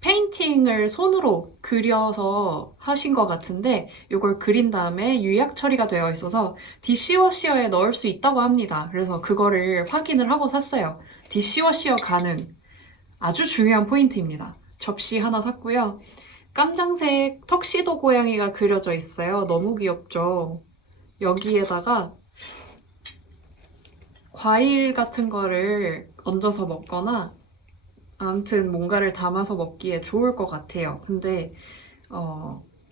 페인팅을 손으로 그려서 하신 것 같은데 요걸 그린 다음에 유약 처리가 되어 있어서 디시워시어에 넣을 수 있다고 합니다. 그래서 그거를 확인을 하고 샀어요. 디시워시어 가능. 아주 중요한 포인트입니다. 접시 하나 샀고요. 깜장색 턱시도 고양이가 그려져 있어요. 너무 귀엽죠? 여기에다가 과일 같은 거를 얹어서 먹거나 아무튼 뭔가를 담아서 먹기에 좋을 것 같아요. 근데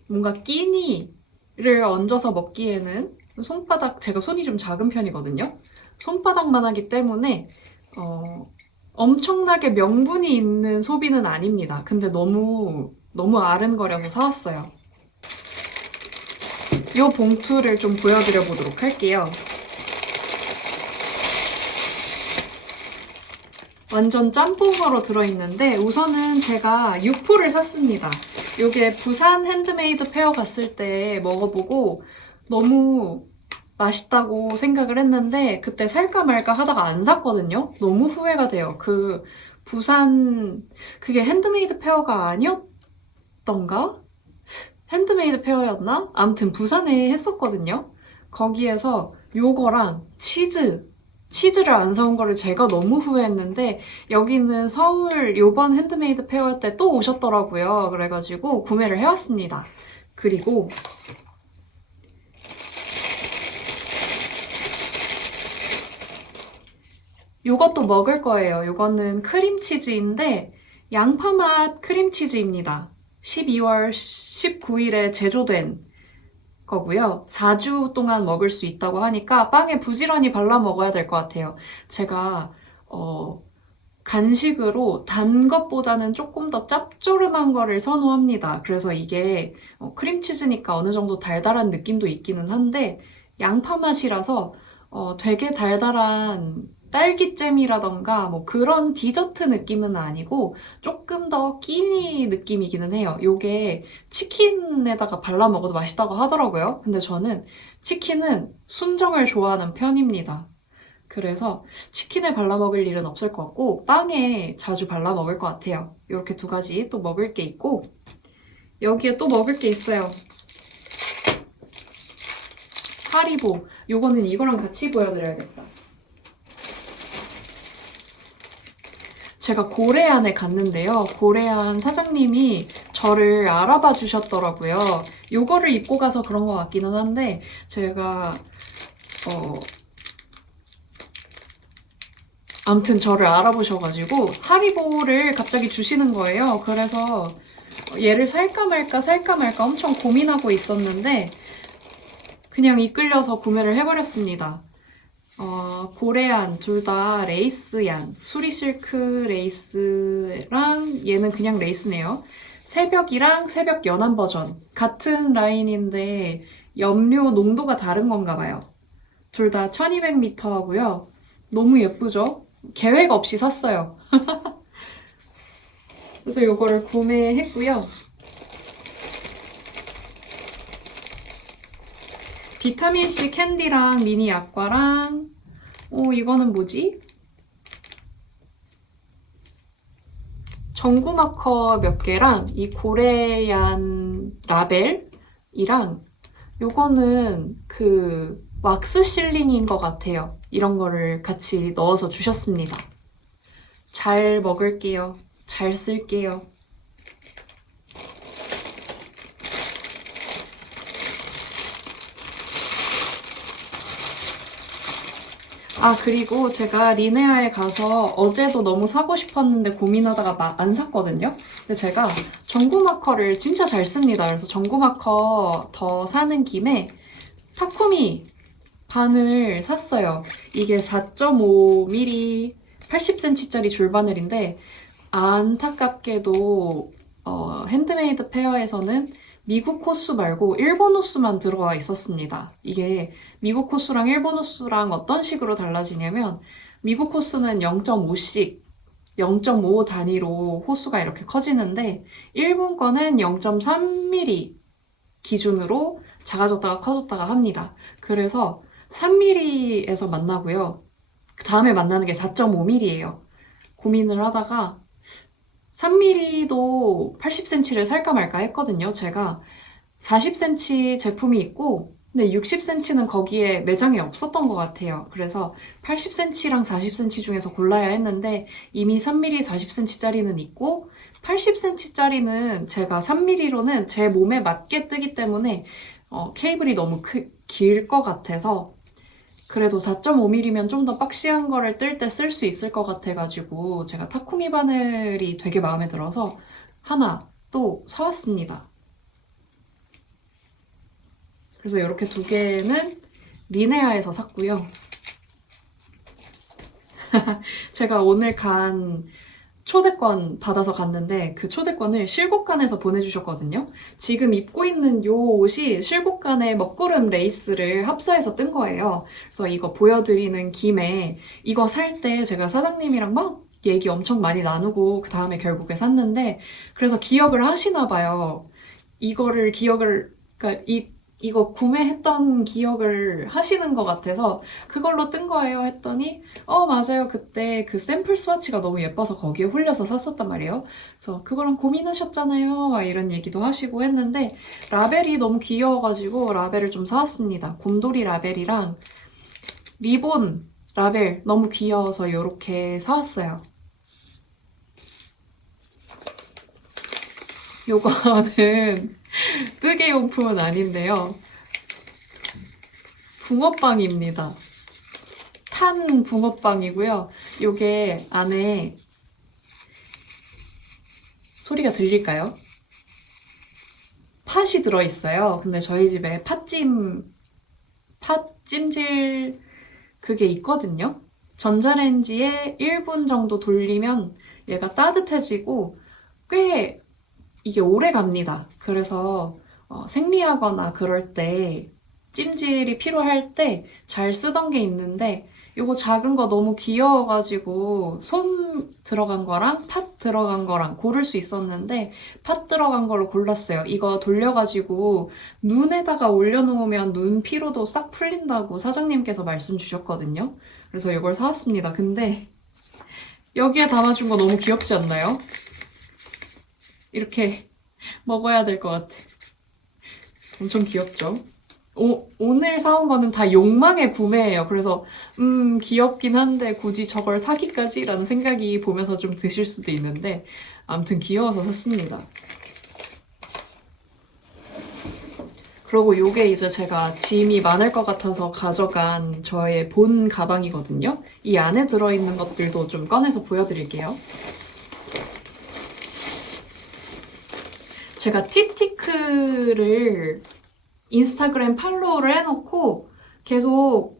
뭔가 끼니를 얹어서 먹기에는 제가 손이 좀 작은 편이거든요. 손바닥만 하기 때문에 엄청나게 명분이 있는 소비는 아닙니다. 근데 너무 아른거려서 사왔어요. 이 봉투를 좀 보여드려 보도록 할게요. 완전 짬뽕으로 들어있는데 우선은 제가 육포를 샀습니다. 이게 부산 핸드메이드 페어 갔을 때 먹어보고 너무 맛있다고 생각을 했는데 그때 살까 말까 하다가 안 샀거든요. 너무 후회가 돼요. 부산 그게 핸드메이드 페어가 아니었던가? 핸드메이드 페어였나? 아무튼 부산에 했었거든요. 거기에서 요거랑 치즈를 안 사온 거를 제가 너무 후회했는데 여기는 서울 요번 핸드메이드 페어 때 또 오셨더라고요. 그래가지고 구매를 해왔습니다. 그리고 요것도 먹을 거예요. 요거는 크림치즈인데 양파맛 크림치즈입니다. 12월 19일에 제조된 거고요. 4주 동안 먹을 수 있다고 하니까 빵에 부지런히 발라 먹어야 될 것 같아요. 제가 간식으로 단 것보다는 조금 더 짭조름한 거를 선호합니다. 그래서 이게 크림치즈니까 어느 정도 달달한 느낌도 있기는 한데 양파 맛이라서 되게 달달한 딸기잼이라던가 뭐 그런 디저트 느낌은 아니고 조금 더 끼니 느낌이기는 해요. 요게 치킨에다가 발라 먹어도 맛있다고 하더라고요. 근데 저는 치킨은 순정을 좋아하는 편입니다. 그래서 치킨에 발라 먹을 일은 없을 것 같고 빵에 자주 발라 먹을 것 같아요. 이렇게 두 가지 또 먹을 게 있고 여기에 또 먹을 게 있어요. 하리보. 요거는 이거랑 같이 보여드려야겠다. 제가 고레안에 갔는데요. 고레안 사장님이 저를 알아봐 주셨더라고요. 요거를 입고 가서 그런 것 같기는 한데 제가 아무튼 저를 알아보셔가지고 하리보를 갑자기 주시는 거예요. 그래서 얘를 살까 말까 엄청 고민하고 있었는데 그냥 이끌려서 구매를 해버렸습니다. 고레안 둘 다 레이스양, 수리실크 레이스랑 얘는 그냥 레이스네요. 새벽이랑 새벽 연한 버전 같은 라인인데 염료 농도가 다른 건가 봐요. 둘 다 1200m 하고요. 너무 예쁘죠? 계획 없이 샀어요. 그래서 이거를 구매했고요. 비타민C 캔디랑 미니 약과랑 이거는 뭐지? 전구 마커 몇 개랑 이 고레안 라벨이랑 요거는 그 왁스 실링인 것 같아요. 이런 거를 같이 넣어서 주셨습니다. 잘 먹을게요. 잘 쓸게요. 그리고 제가 리네아에 가서 어제도 너무 사고 싶었는데 고민하다가 안 샀거든요. 근데 제가 전구 마커를 진짜 잘 씁니다. 그래서 전구 마커 더 사는 김에 타쿠미 바늘 샀어요. 이게 4.5mm 80cm짜리 줄바늘인데 안타깝게도 핸드메이드 페어에서는 미국 호수 말고 일본 호수만 들어가 있었습니다. 이게 미국 호수랑 일본 호수랑 어떤 식으로 달라지냐면 미국 호수는 0.5씩 0.5 단위로 호수가 이렇게 커지는데 일본 거는 0.3mm 기준으로 작아졌다가 커졌다가 합니다. 그래서 3mm에서 만나고요. 그 다음에 만나는 게 4.5mm예요. 고민을 하다가 3mm도 80cm를 살까 말까 했거든요. 제가 40cm 제품이 있고 근데 60cm는 거기에 매장에 없었던 것 같아요. 그래서 80cm랑 40cm 중에서 골라야 했는데 이미 3mm 40cm짜리는 있고 80cm짜리는 제가 3mm로는 제 몸에 맞게 뜨기 때문에 케이블이 너무 길 것 같아서 그래도 4.5mm면 좀 더 박시한 거를 뜰 때 쓸 수 있을 것 같아가지고 제가 타쿠미 바늘이 되게 마음에 들어서 하나 또 사왔습니다. 그래서 이렇게 두 개는 리네아에서 샀고요. 제가 오늘 간 초대권 받아서 갔는데 그 초대권을 실곡관에서 보내주셨거든요. 지금 입고 있는 요 옷이 실곡관의 먹구름 레이스를 합사해서 뜬 거예요. 그래서 이거 보여드리는 김에 이거 살 때 제가 사장님이랑 막 얘기 엄청 많이 나누고 그 다음에 결국에 샀는데 그래서 기억을 하시나 봐요. 그러니까 이거 구매했던 기억을 하시는 것 같아서 그걸로 뜬 거예요 했더니 맞아요. 그때 그 샘플 스와치가 너무 예뻐서 거기에 홀려서 샀었단 말이에요. 그래서 그거랑 고민하셨잖아요. 막 이런 얘기도 하시고 했는데 라벨이 너무 귀여워가지고 라벨을 좀 사왔습니다. 곰돌이 라벨이랑 리본 라벨 너무 귀여워서 이렇게 사왔어요. 요거는 뜨개용품은 아닌데요. 붕어빵입니다. 탄 붕어빵이고요. 요게 안에 소리가 들릴까요? 팥이 들어있어요. 근데 저희 집에 팥찜질 그게 있거든요. 전자레인지에 1분 정도 돌리면 얘가 따뜻해지고 꽤 이게 오래 갑니다. 그래서 생리하거나 그럴 때 찜질이 필요할 때 잘 쓰던 게 있는데 이거 작은 거 너무 귀여워가지고 솜 들어간 거랑 팥 들어간 거랑 고를 수 있었는데 팥 들어간 걸로 골랐어요. 이거 돌려가지고 눈에다가 올려놓으면 눈 피로도 싹 풀린다고 사장님께서 말씀 주셨거든요. 그래서 이걸 사왔습니다. 근데 여기에 담아준 거 너무 귀엽지 않나요? 이렇게 먹어야 될 것 같아. 엄청 귀엽죠? 오늘 사온 거는 다 욕망의 구매예요. 그래서 귀엽긴 한데 굳이 저걸 사기까지? 라는 생각이 보면서 좀 드실 수도 있는데 아무튼 귀여워서 샀습니다. 그리고 요게 이제 제가 짐이 많을 것 같아서 가져간 저의 본 가방이거든요. 이 안에 들어있는 것들도 좀 꺼내서 보여드릴게요. 제가 티티크를 인스타그램 팔로우를 해놓고 계속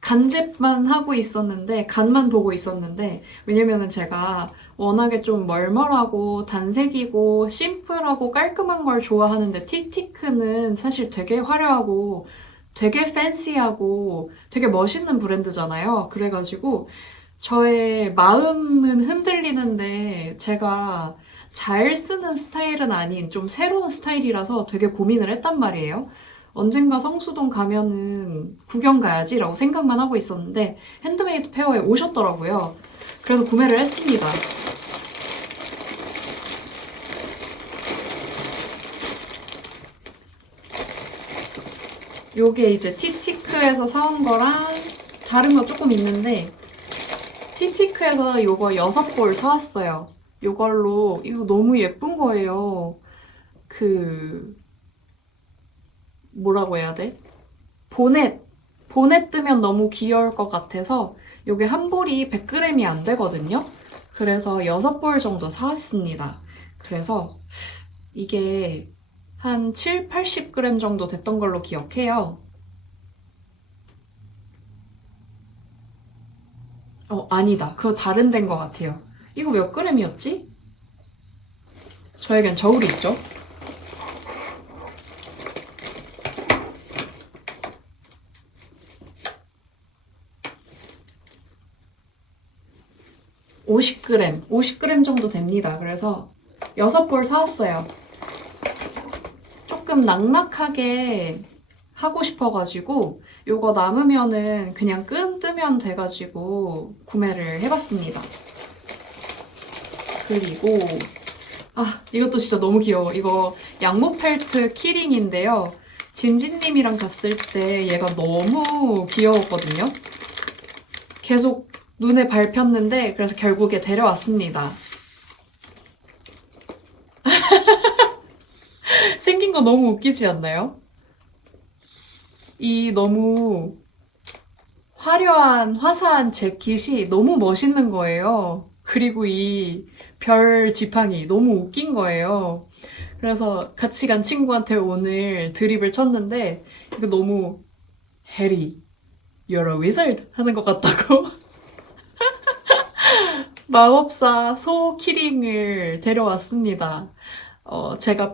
간접만 하고 있었는데, 간만 보고 있었는데, 왜냐면은 제가 워낙에 좀 멀멀하고 단색이고 심플하고 깔끔한 걸 좋아하는데 티티크는 사실 되게 화려하고 되게 팬시하고 되게 멋있는 브랜드잖아요. 그래가지고 저의 마음은 흔들리는데 제가 잘 쓰는 스타일은 아닌 좀 새로운 스타일이라서 되게 고민을 했단 말이에요. 언젠가 성수동 가면은 구경 가야지라고 생각만 하고 있었는데 핸드메이드 페어에 오셨더라고요. 그래서 구매를 했습니다. 요게 이제 티티크에서 사온 거랑 다른 거 조금 있는데 티티크에서 요거 6볼 사왔어요. 요걸로 이거 너무 예쁜 거예요. 뭐라고 해야 돼? 보넷 뜨면 너무 귀여울 것 같아서 요게 한 볼이 100g이 안 되거든요. 그래서 6볼 정도 사왔습니다. 그래서 이게 한 7, 80g 정도 됐던 걸로 기억해요. 아니다. 그거 다른 데인 것 같아요. 이거 몇 g이었지? 저에겐 저울이 있죠? (50g) 정도 됩니다. 그래서 6볼 사왔어요. 조금 낙낙하게 하고 싶어가지고 요거 남으면은 그냥 끈 뜨면 돼가지고 구매를 해봤습니다. 그리고 이것도 진짜 너무 귀여워. 이거 양모 펠트 키링인데요. 진진님이랑 갔을 때 얘가 너무 귀여웠거든요. 계속 눈에 밟혔는데 그래서 결국에 데려왔습니다. 생긴 거 너무 웃기지 않나요? 이 너무 화려한 화사한 재킷이 너무 멋있는 거예요. 그리고 이 별 지팡이 너무 웃긴 거예요. 그래서 같이 간 친구한테 오늘 드립을 쳤는데 이거 너무 해리, you're a wizard 하는 것 같다고. 마법사 소 키링을 데려왔습니다. 제가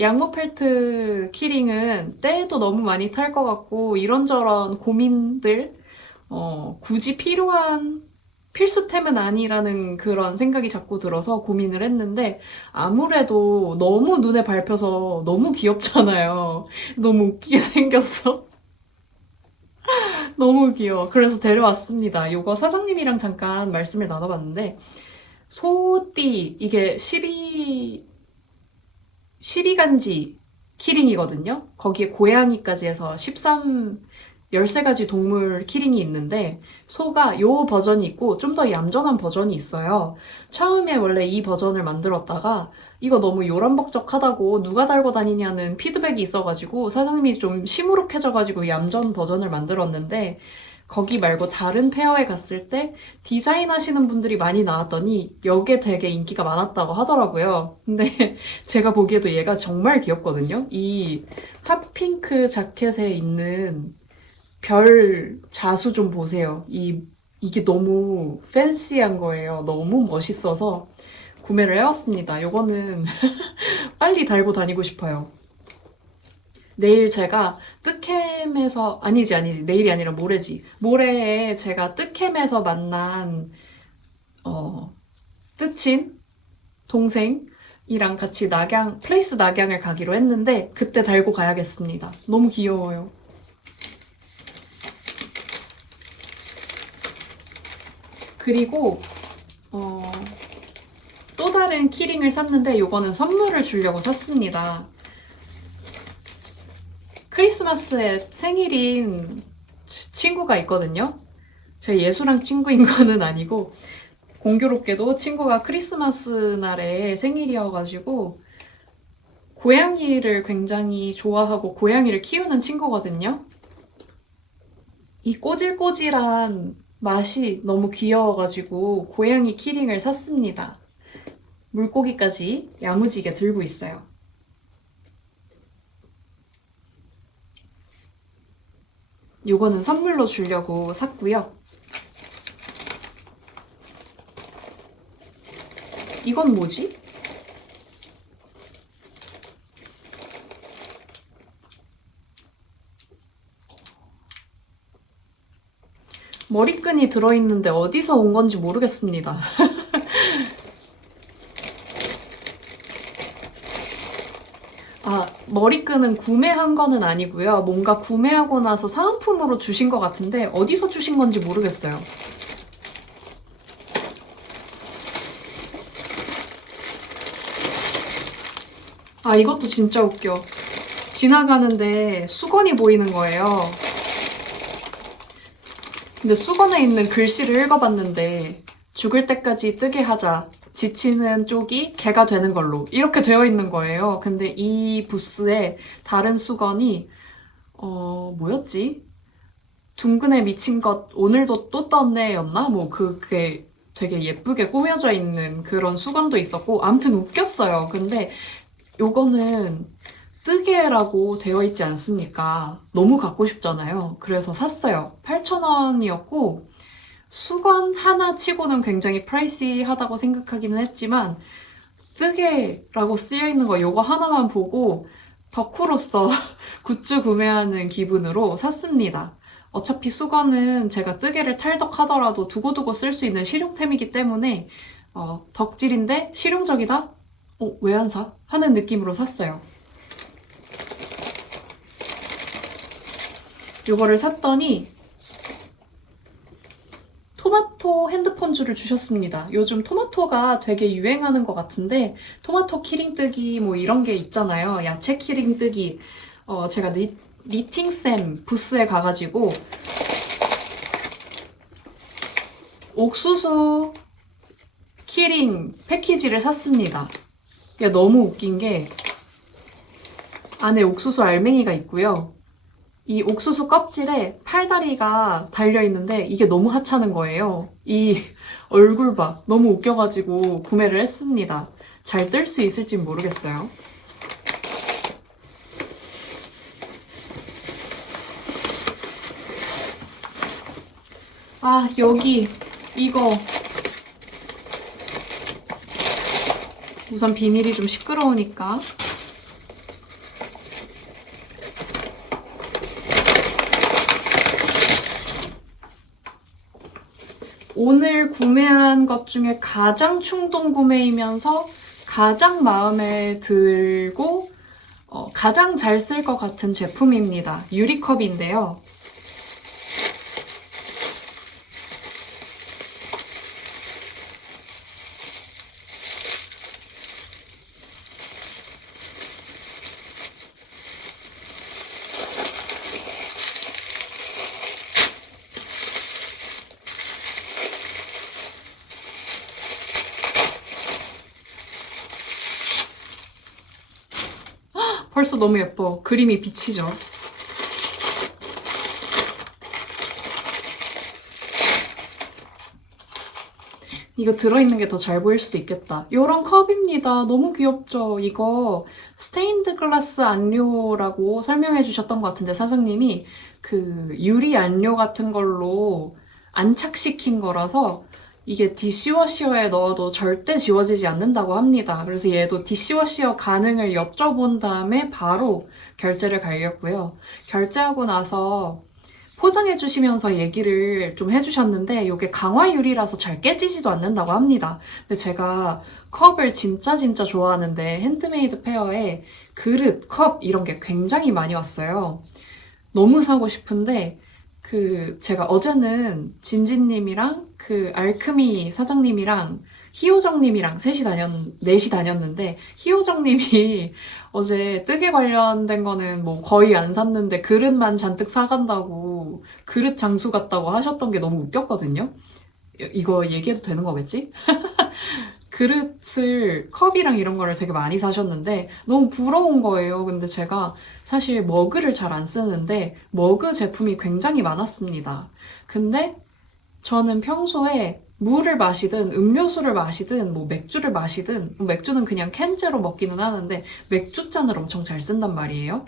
양모 펠트 키링은 때도 너무 많이 탈 것 같고 이런저런 고민들, 굳이 필요한 필수템은 아니라는 그런 생각이 자꾸 들어서 고민을 했는데 아무래도 너무 눈에 밟혀서 너무 귀엽잖아요. 너무 웃기게 생겼어. 너무 귀여워. 그래서 데려왔습니다. 이거 사장님이랑 잠깐 말씀을 나눠봤는데 소띠 이게 12간지 키링이거든요. 거기에 고양이까지 해서 13가지 동물 키링이 있는데 소가 요 버전이 있고 좀 더 얌전한 버전이 있어요. 처음에 원래 이 버전을 만들었다가 이거 너무 요란벅적하다고 누가 달고 다니냐는 피드백이 있어가지고 사장님이 좀 시무룩해져가지고 얌전 버전을 만들었는데 거기 말고 다른 페어에 갔을 때 디자인 하시는 분들이 많이 나왔더니 여기에 되게 인기가 많았다고 하더라고요. 근데 제가 보기에도 얘가 정말 귀엽거든요. 이 핫핑크 자켓에 있는 별 자수 좀 보세요. 이게 너무 팬시한 거예요. 너무 멋있어서 구매를 해왔습니다. 요거는 빨리 달고 다니고 싶어요. 내일 제가 뜨캠에서 아니지 내일이 아니라 모레지. 모레에 제가 뜨캠에서 만난 뜨친 동생이랑 같이 플레이스 낙양을 가기로 했는데 그때 달고 가야겠습니다. 너무 귀여워요. 그리고 또 다른 키링을 샀는데 요거는 선물을 주려고 샀습니다. 크리스마스에 생일인 친구가 있거든요. 제 예수랑 친구인 거는 아니고 공교롭게도 친구가 크리스마스 날에 생일이어가지고 고양이를 굉장히 좋아하고 고양이를 키우는 친구거든요. 이 꼬질꼬질한 맛이 너무 귀여워가지고 고양이 키링을 샀습니다. 물고기까지 야무지게 들고 있어요. 요거는 선물로 주려고 샀고요. 이건 뭐지? 머리끈이 들어있는데 어디서 온 건지 모르겠습니다. 머리끈은 구매한 거는 아니고요. 뭔가 구매하고 나서 사은품으로 주신 것 같은데 어디서 주신 건지 모르겠어요. 이것도 진짜 웃겨. 지나가는데 수건이 보이는 거예요. 근데 수건에 있는 글씨를 읽어봤는데 죽을 때까지 뜨게 하자. 지치는 쪽이 개가 되는 걸로 이렇게 되어 있는 거예요. 근데 이 부스에 다른 수건이 뭐였지? 둥근에 미친 것 오늘도 또 떴네였나? 뭐 그게 되게 예쁘게 꾸며져 있는 그런 수건도 있었고 아무튼 웃겼어요. 근데 요거는 뜨개라고 되어 있지 않습니까? 너무 갖고 싶잖아요. 그래서 샀어요. 8,000원이었고 수건 하나 치고는 굉장히 프라이시하다고 생각하기는 했지만 뜨개라고 쓰여있는 거 요거 하나만 보고 덕후로서 굿즈 구매하는 기분으로 샀습니다. 어차피 수건은 제가 뜨개를 탈덕하더라도 두고두고 쓸 수 있는 실용템이기 때문에 덕질인데 실용적이다? 왜 안 사? 하는 느낌으로 샀어요. 요거를 샀더니 토마토 핸드폰줄을 주셨습니다. 요즘 토마토가 되게 유행하는 것 같은데 토마토 키링 뜨기 뭐 이런 게 있잖아요. 야채 키링 뜨기. 제가 리팅쌤 부스에 가가지고 옥수수 키링 패키지를 샀습니다. 이게 너무 웃긴 게 안에 옥수수 알맹이가 있고요. 이 옥수수 껍질에 팔다리가 달려있는데 이게 너무 하찮은 거예요. 이 얼굴 봐. 너무 웃겨가지고 구매를 했습니다. 잘 뜰 수 있을진 모르겠어요. 여기 이거 우선 비닐이 좀 시끄러우니까. 오늘 구매한 것 중에 가장 충동 구매이면서 가장 마음에 들고 가장 잘 쓸 것 같은 제품입니다. 유리컵인데요. 벌써 너무 예뻐. 그림이 비치죠? 이거 들어있는 게 더 잘 보일 수도 있겠다. 이런 컵입니다. 너무 귀엽죠? 이거 스테인드 글라스 안료라고 설명해 주셨던 것 같은데 사장님이 그 유리 안료 같은 걸로 안착시킨 거라서 이게 디시워셔에 넣어도 절대 지워지지 않는다고 합니다. 그래서 얘도 디시워셔 가능을 여쭤본 다음에 바로 결제를 갈겼고요. 결제하고 나서 포장해 주시면서 얘기를 좀 해주셨는데 이게 강화 유리라서 잘 깨지지도 않는다고 합니다. 근데 제가 컵을 진짜 좋아하는데 핸드메이드 페어에 그릇, 컵 이런 게 굉장히 많이 왔어요. 너무 사고 싶은데 제가 어제는 진진님이랑 알크미 사장님이랑 희호정님이랑 넷이 다녔는데 희호정님이 어제 뜨개 관련된 거는 뭐 거의 안 샀는데 그릇만 잔뜩 사간다고 그릇 장수 같다고 하셨던 게 너무 웃겼거든요. 이거 얘기해도 되는 거겠지? 그릇을 컵이랑 이런 거를 되게 많이 사셨는데 너무 부러운 거예요. 근데 제가 사실 머그를 잘 안 쓰는데 머그 제품이 굉장히 많았습니다. 근데 저는 평소에 물을 마시든 음료수를 마시든 뭐 맥주를 마시든 맥주는 그냥 캔제로 먹기는 하는데 맥주잔을 엄청 잘 쓴단 말이에요.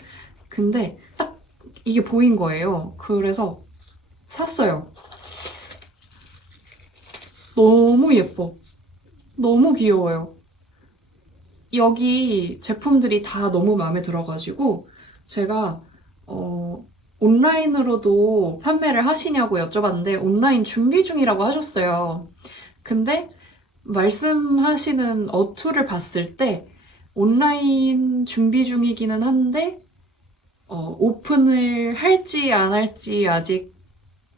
근데 딱 이게 보인 거예요. 그래서 샀어요. 너무 예뻐. 너무 귀여워요. 여기 제품들이 다 너무 마음에 들어가지고 제가 온라인으로도 판매를 하시냐고 여쭤봤는데 온라인 준비 중이라고 하셨어요. 근데 말씀하시는 어투를 봤을 때 온라인 준비 중이기는 한데 오픈을 할지 안 할지 아직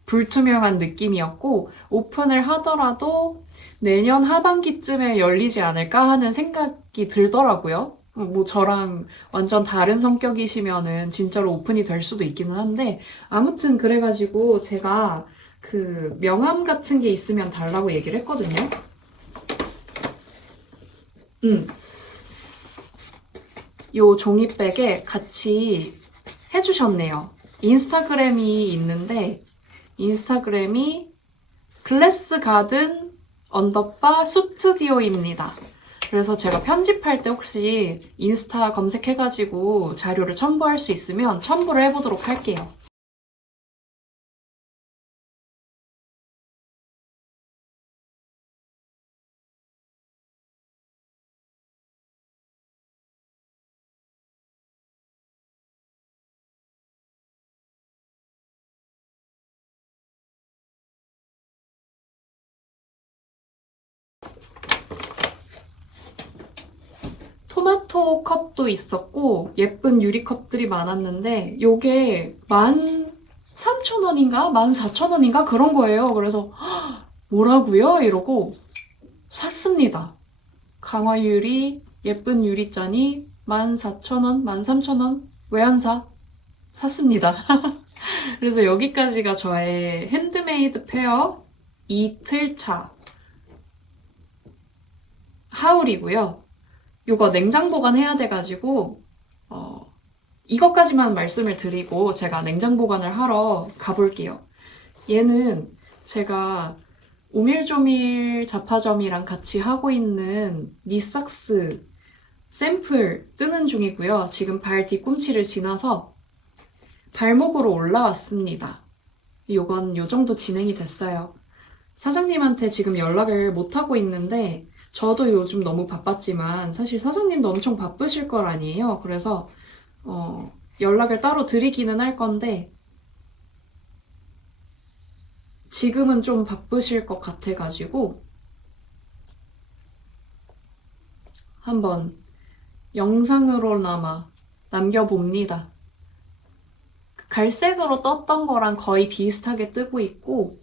불투명한 느낌이었고 오픈을 하더라도 내년 하반기쯤에 열리지 않을까 하는 생각이 들더라고요. 뭐 저랑 완전 다른 성격이시면은 진짜로 오픈이 될 수도 있기는 한데 아무튼 그래가지고 제가 명함 같은 게 있으면 달라고 얘기를 했거든요. 요 종이백에 같이 해주셨네요. 인스타그램이 있는데 인스타그램이 글래스 가든 언더바 스튜디오입니다. 그래서 제가 편집할 때 혹시 인스타 검색해가지고 자료를 첨부할 수 있으면 첨부를 해보도록 할게요. 토마토 컵도 있었고 예쁜 유리컵들이 많았는데 요게 13,000원인가? 14,000원인가? 그런 거예요. 그래서 뭐라고요? 이러고 샀습니다. 강화 유리 예쁜 유리잔이 14,000원, 13,000원? 왜 안 사? 샀습니다. 그래서 여기까지가 저의 핸드메이드 페어 이틀차 하울이고요. 이거 냉장 보관해야 돼가지고 이것까지만 말씀을 드리고 제가 냉장 보관을 하러 가볼게요. 얘는 제가 오밀조밀 잡화점이랑 같이 하고 있는 니삭스 샘플 뜨는 중이고요. 지금 발 뒤꿈치를 지나서 발목으로 올라왔습니다. 요건 요 정도 진행이 됐어요. 사장님한테 지금 연락을 못하고 있는데 저도 요즘 너무 바빴지만 사실 사장님도 엄청 바쁘실 걸 아니에요. 그래서 연락을 따로 드리기는 할 건데 지금은 좀 바쁘실 것 같아가지고 한번 영상으로나마 남겨봅니다. 갈색으로 떴던 거랑 거의 비슷하게 뜨고 있고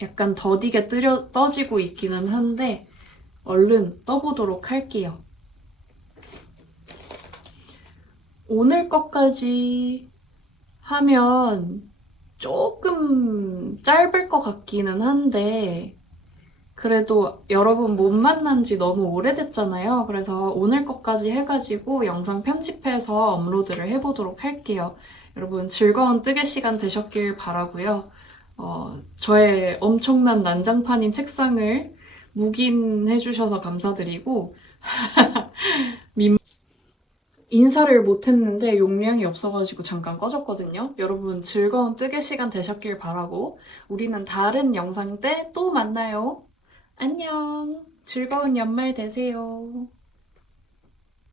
약간 더디게 떠지고 있기는 한데 얼른 떠보도록 할게요. 오늘 것까지 하면 조금 짧을 것 같기는 한데 그래도 여러분 못 만난 지 너무 오래됐잖아요. 그래서 오늘 것까지 해가지고 영상 편집해서 업로드를 해보도록 할게요. 여러분 즐거운 뜨개 시간 되셨길 바라고요. 저의 엄청난 난장판인 책상을 묵인해주셔서 감사드리고 인사를 못했는데 용량이 없어가지고 잠깐 꺼졌거든요. 여러분 즐거운 뜨개 시간 되셨길 바라고 우리는 다른 영상 때 또 만나요. 안녕. 즐거운 연말 되세요.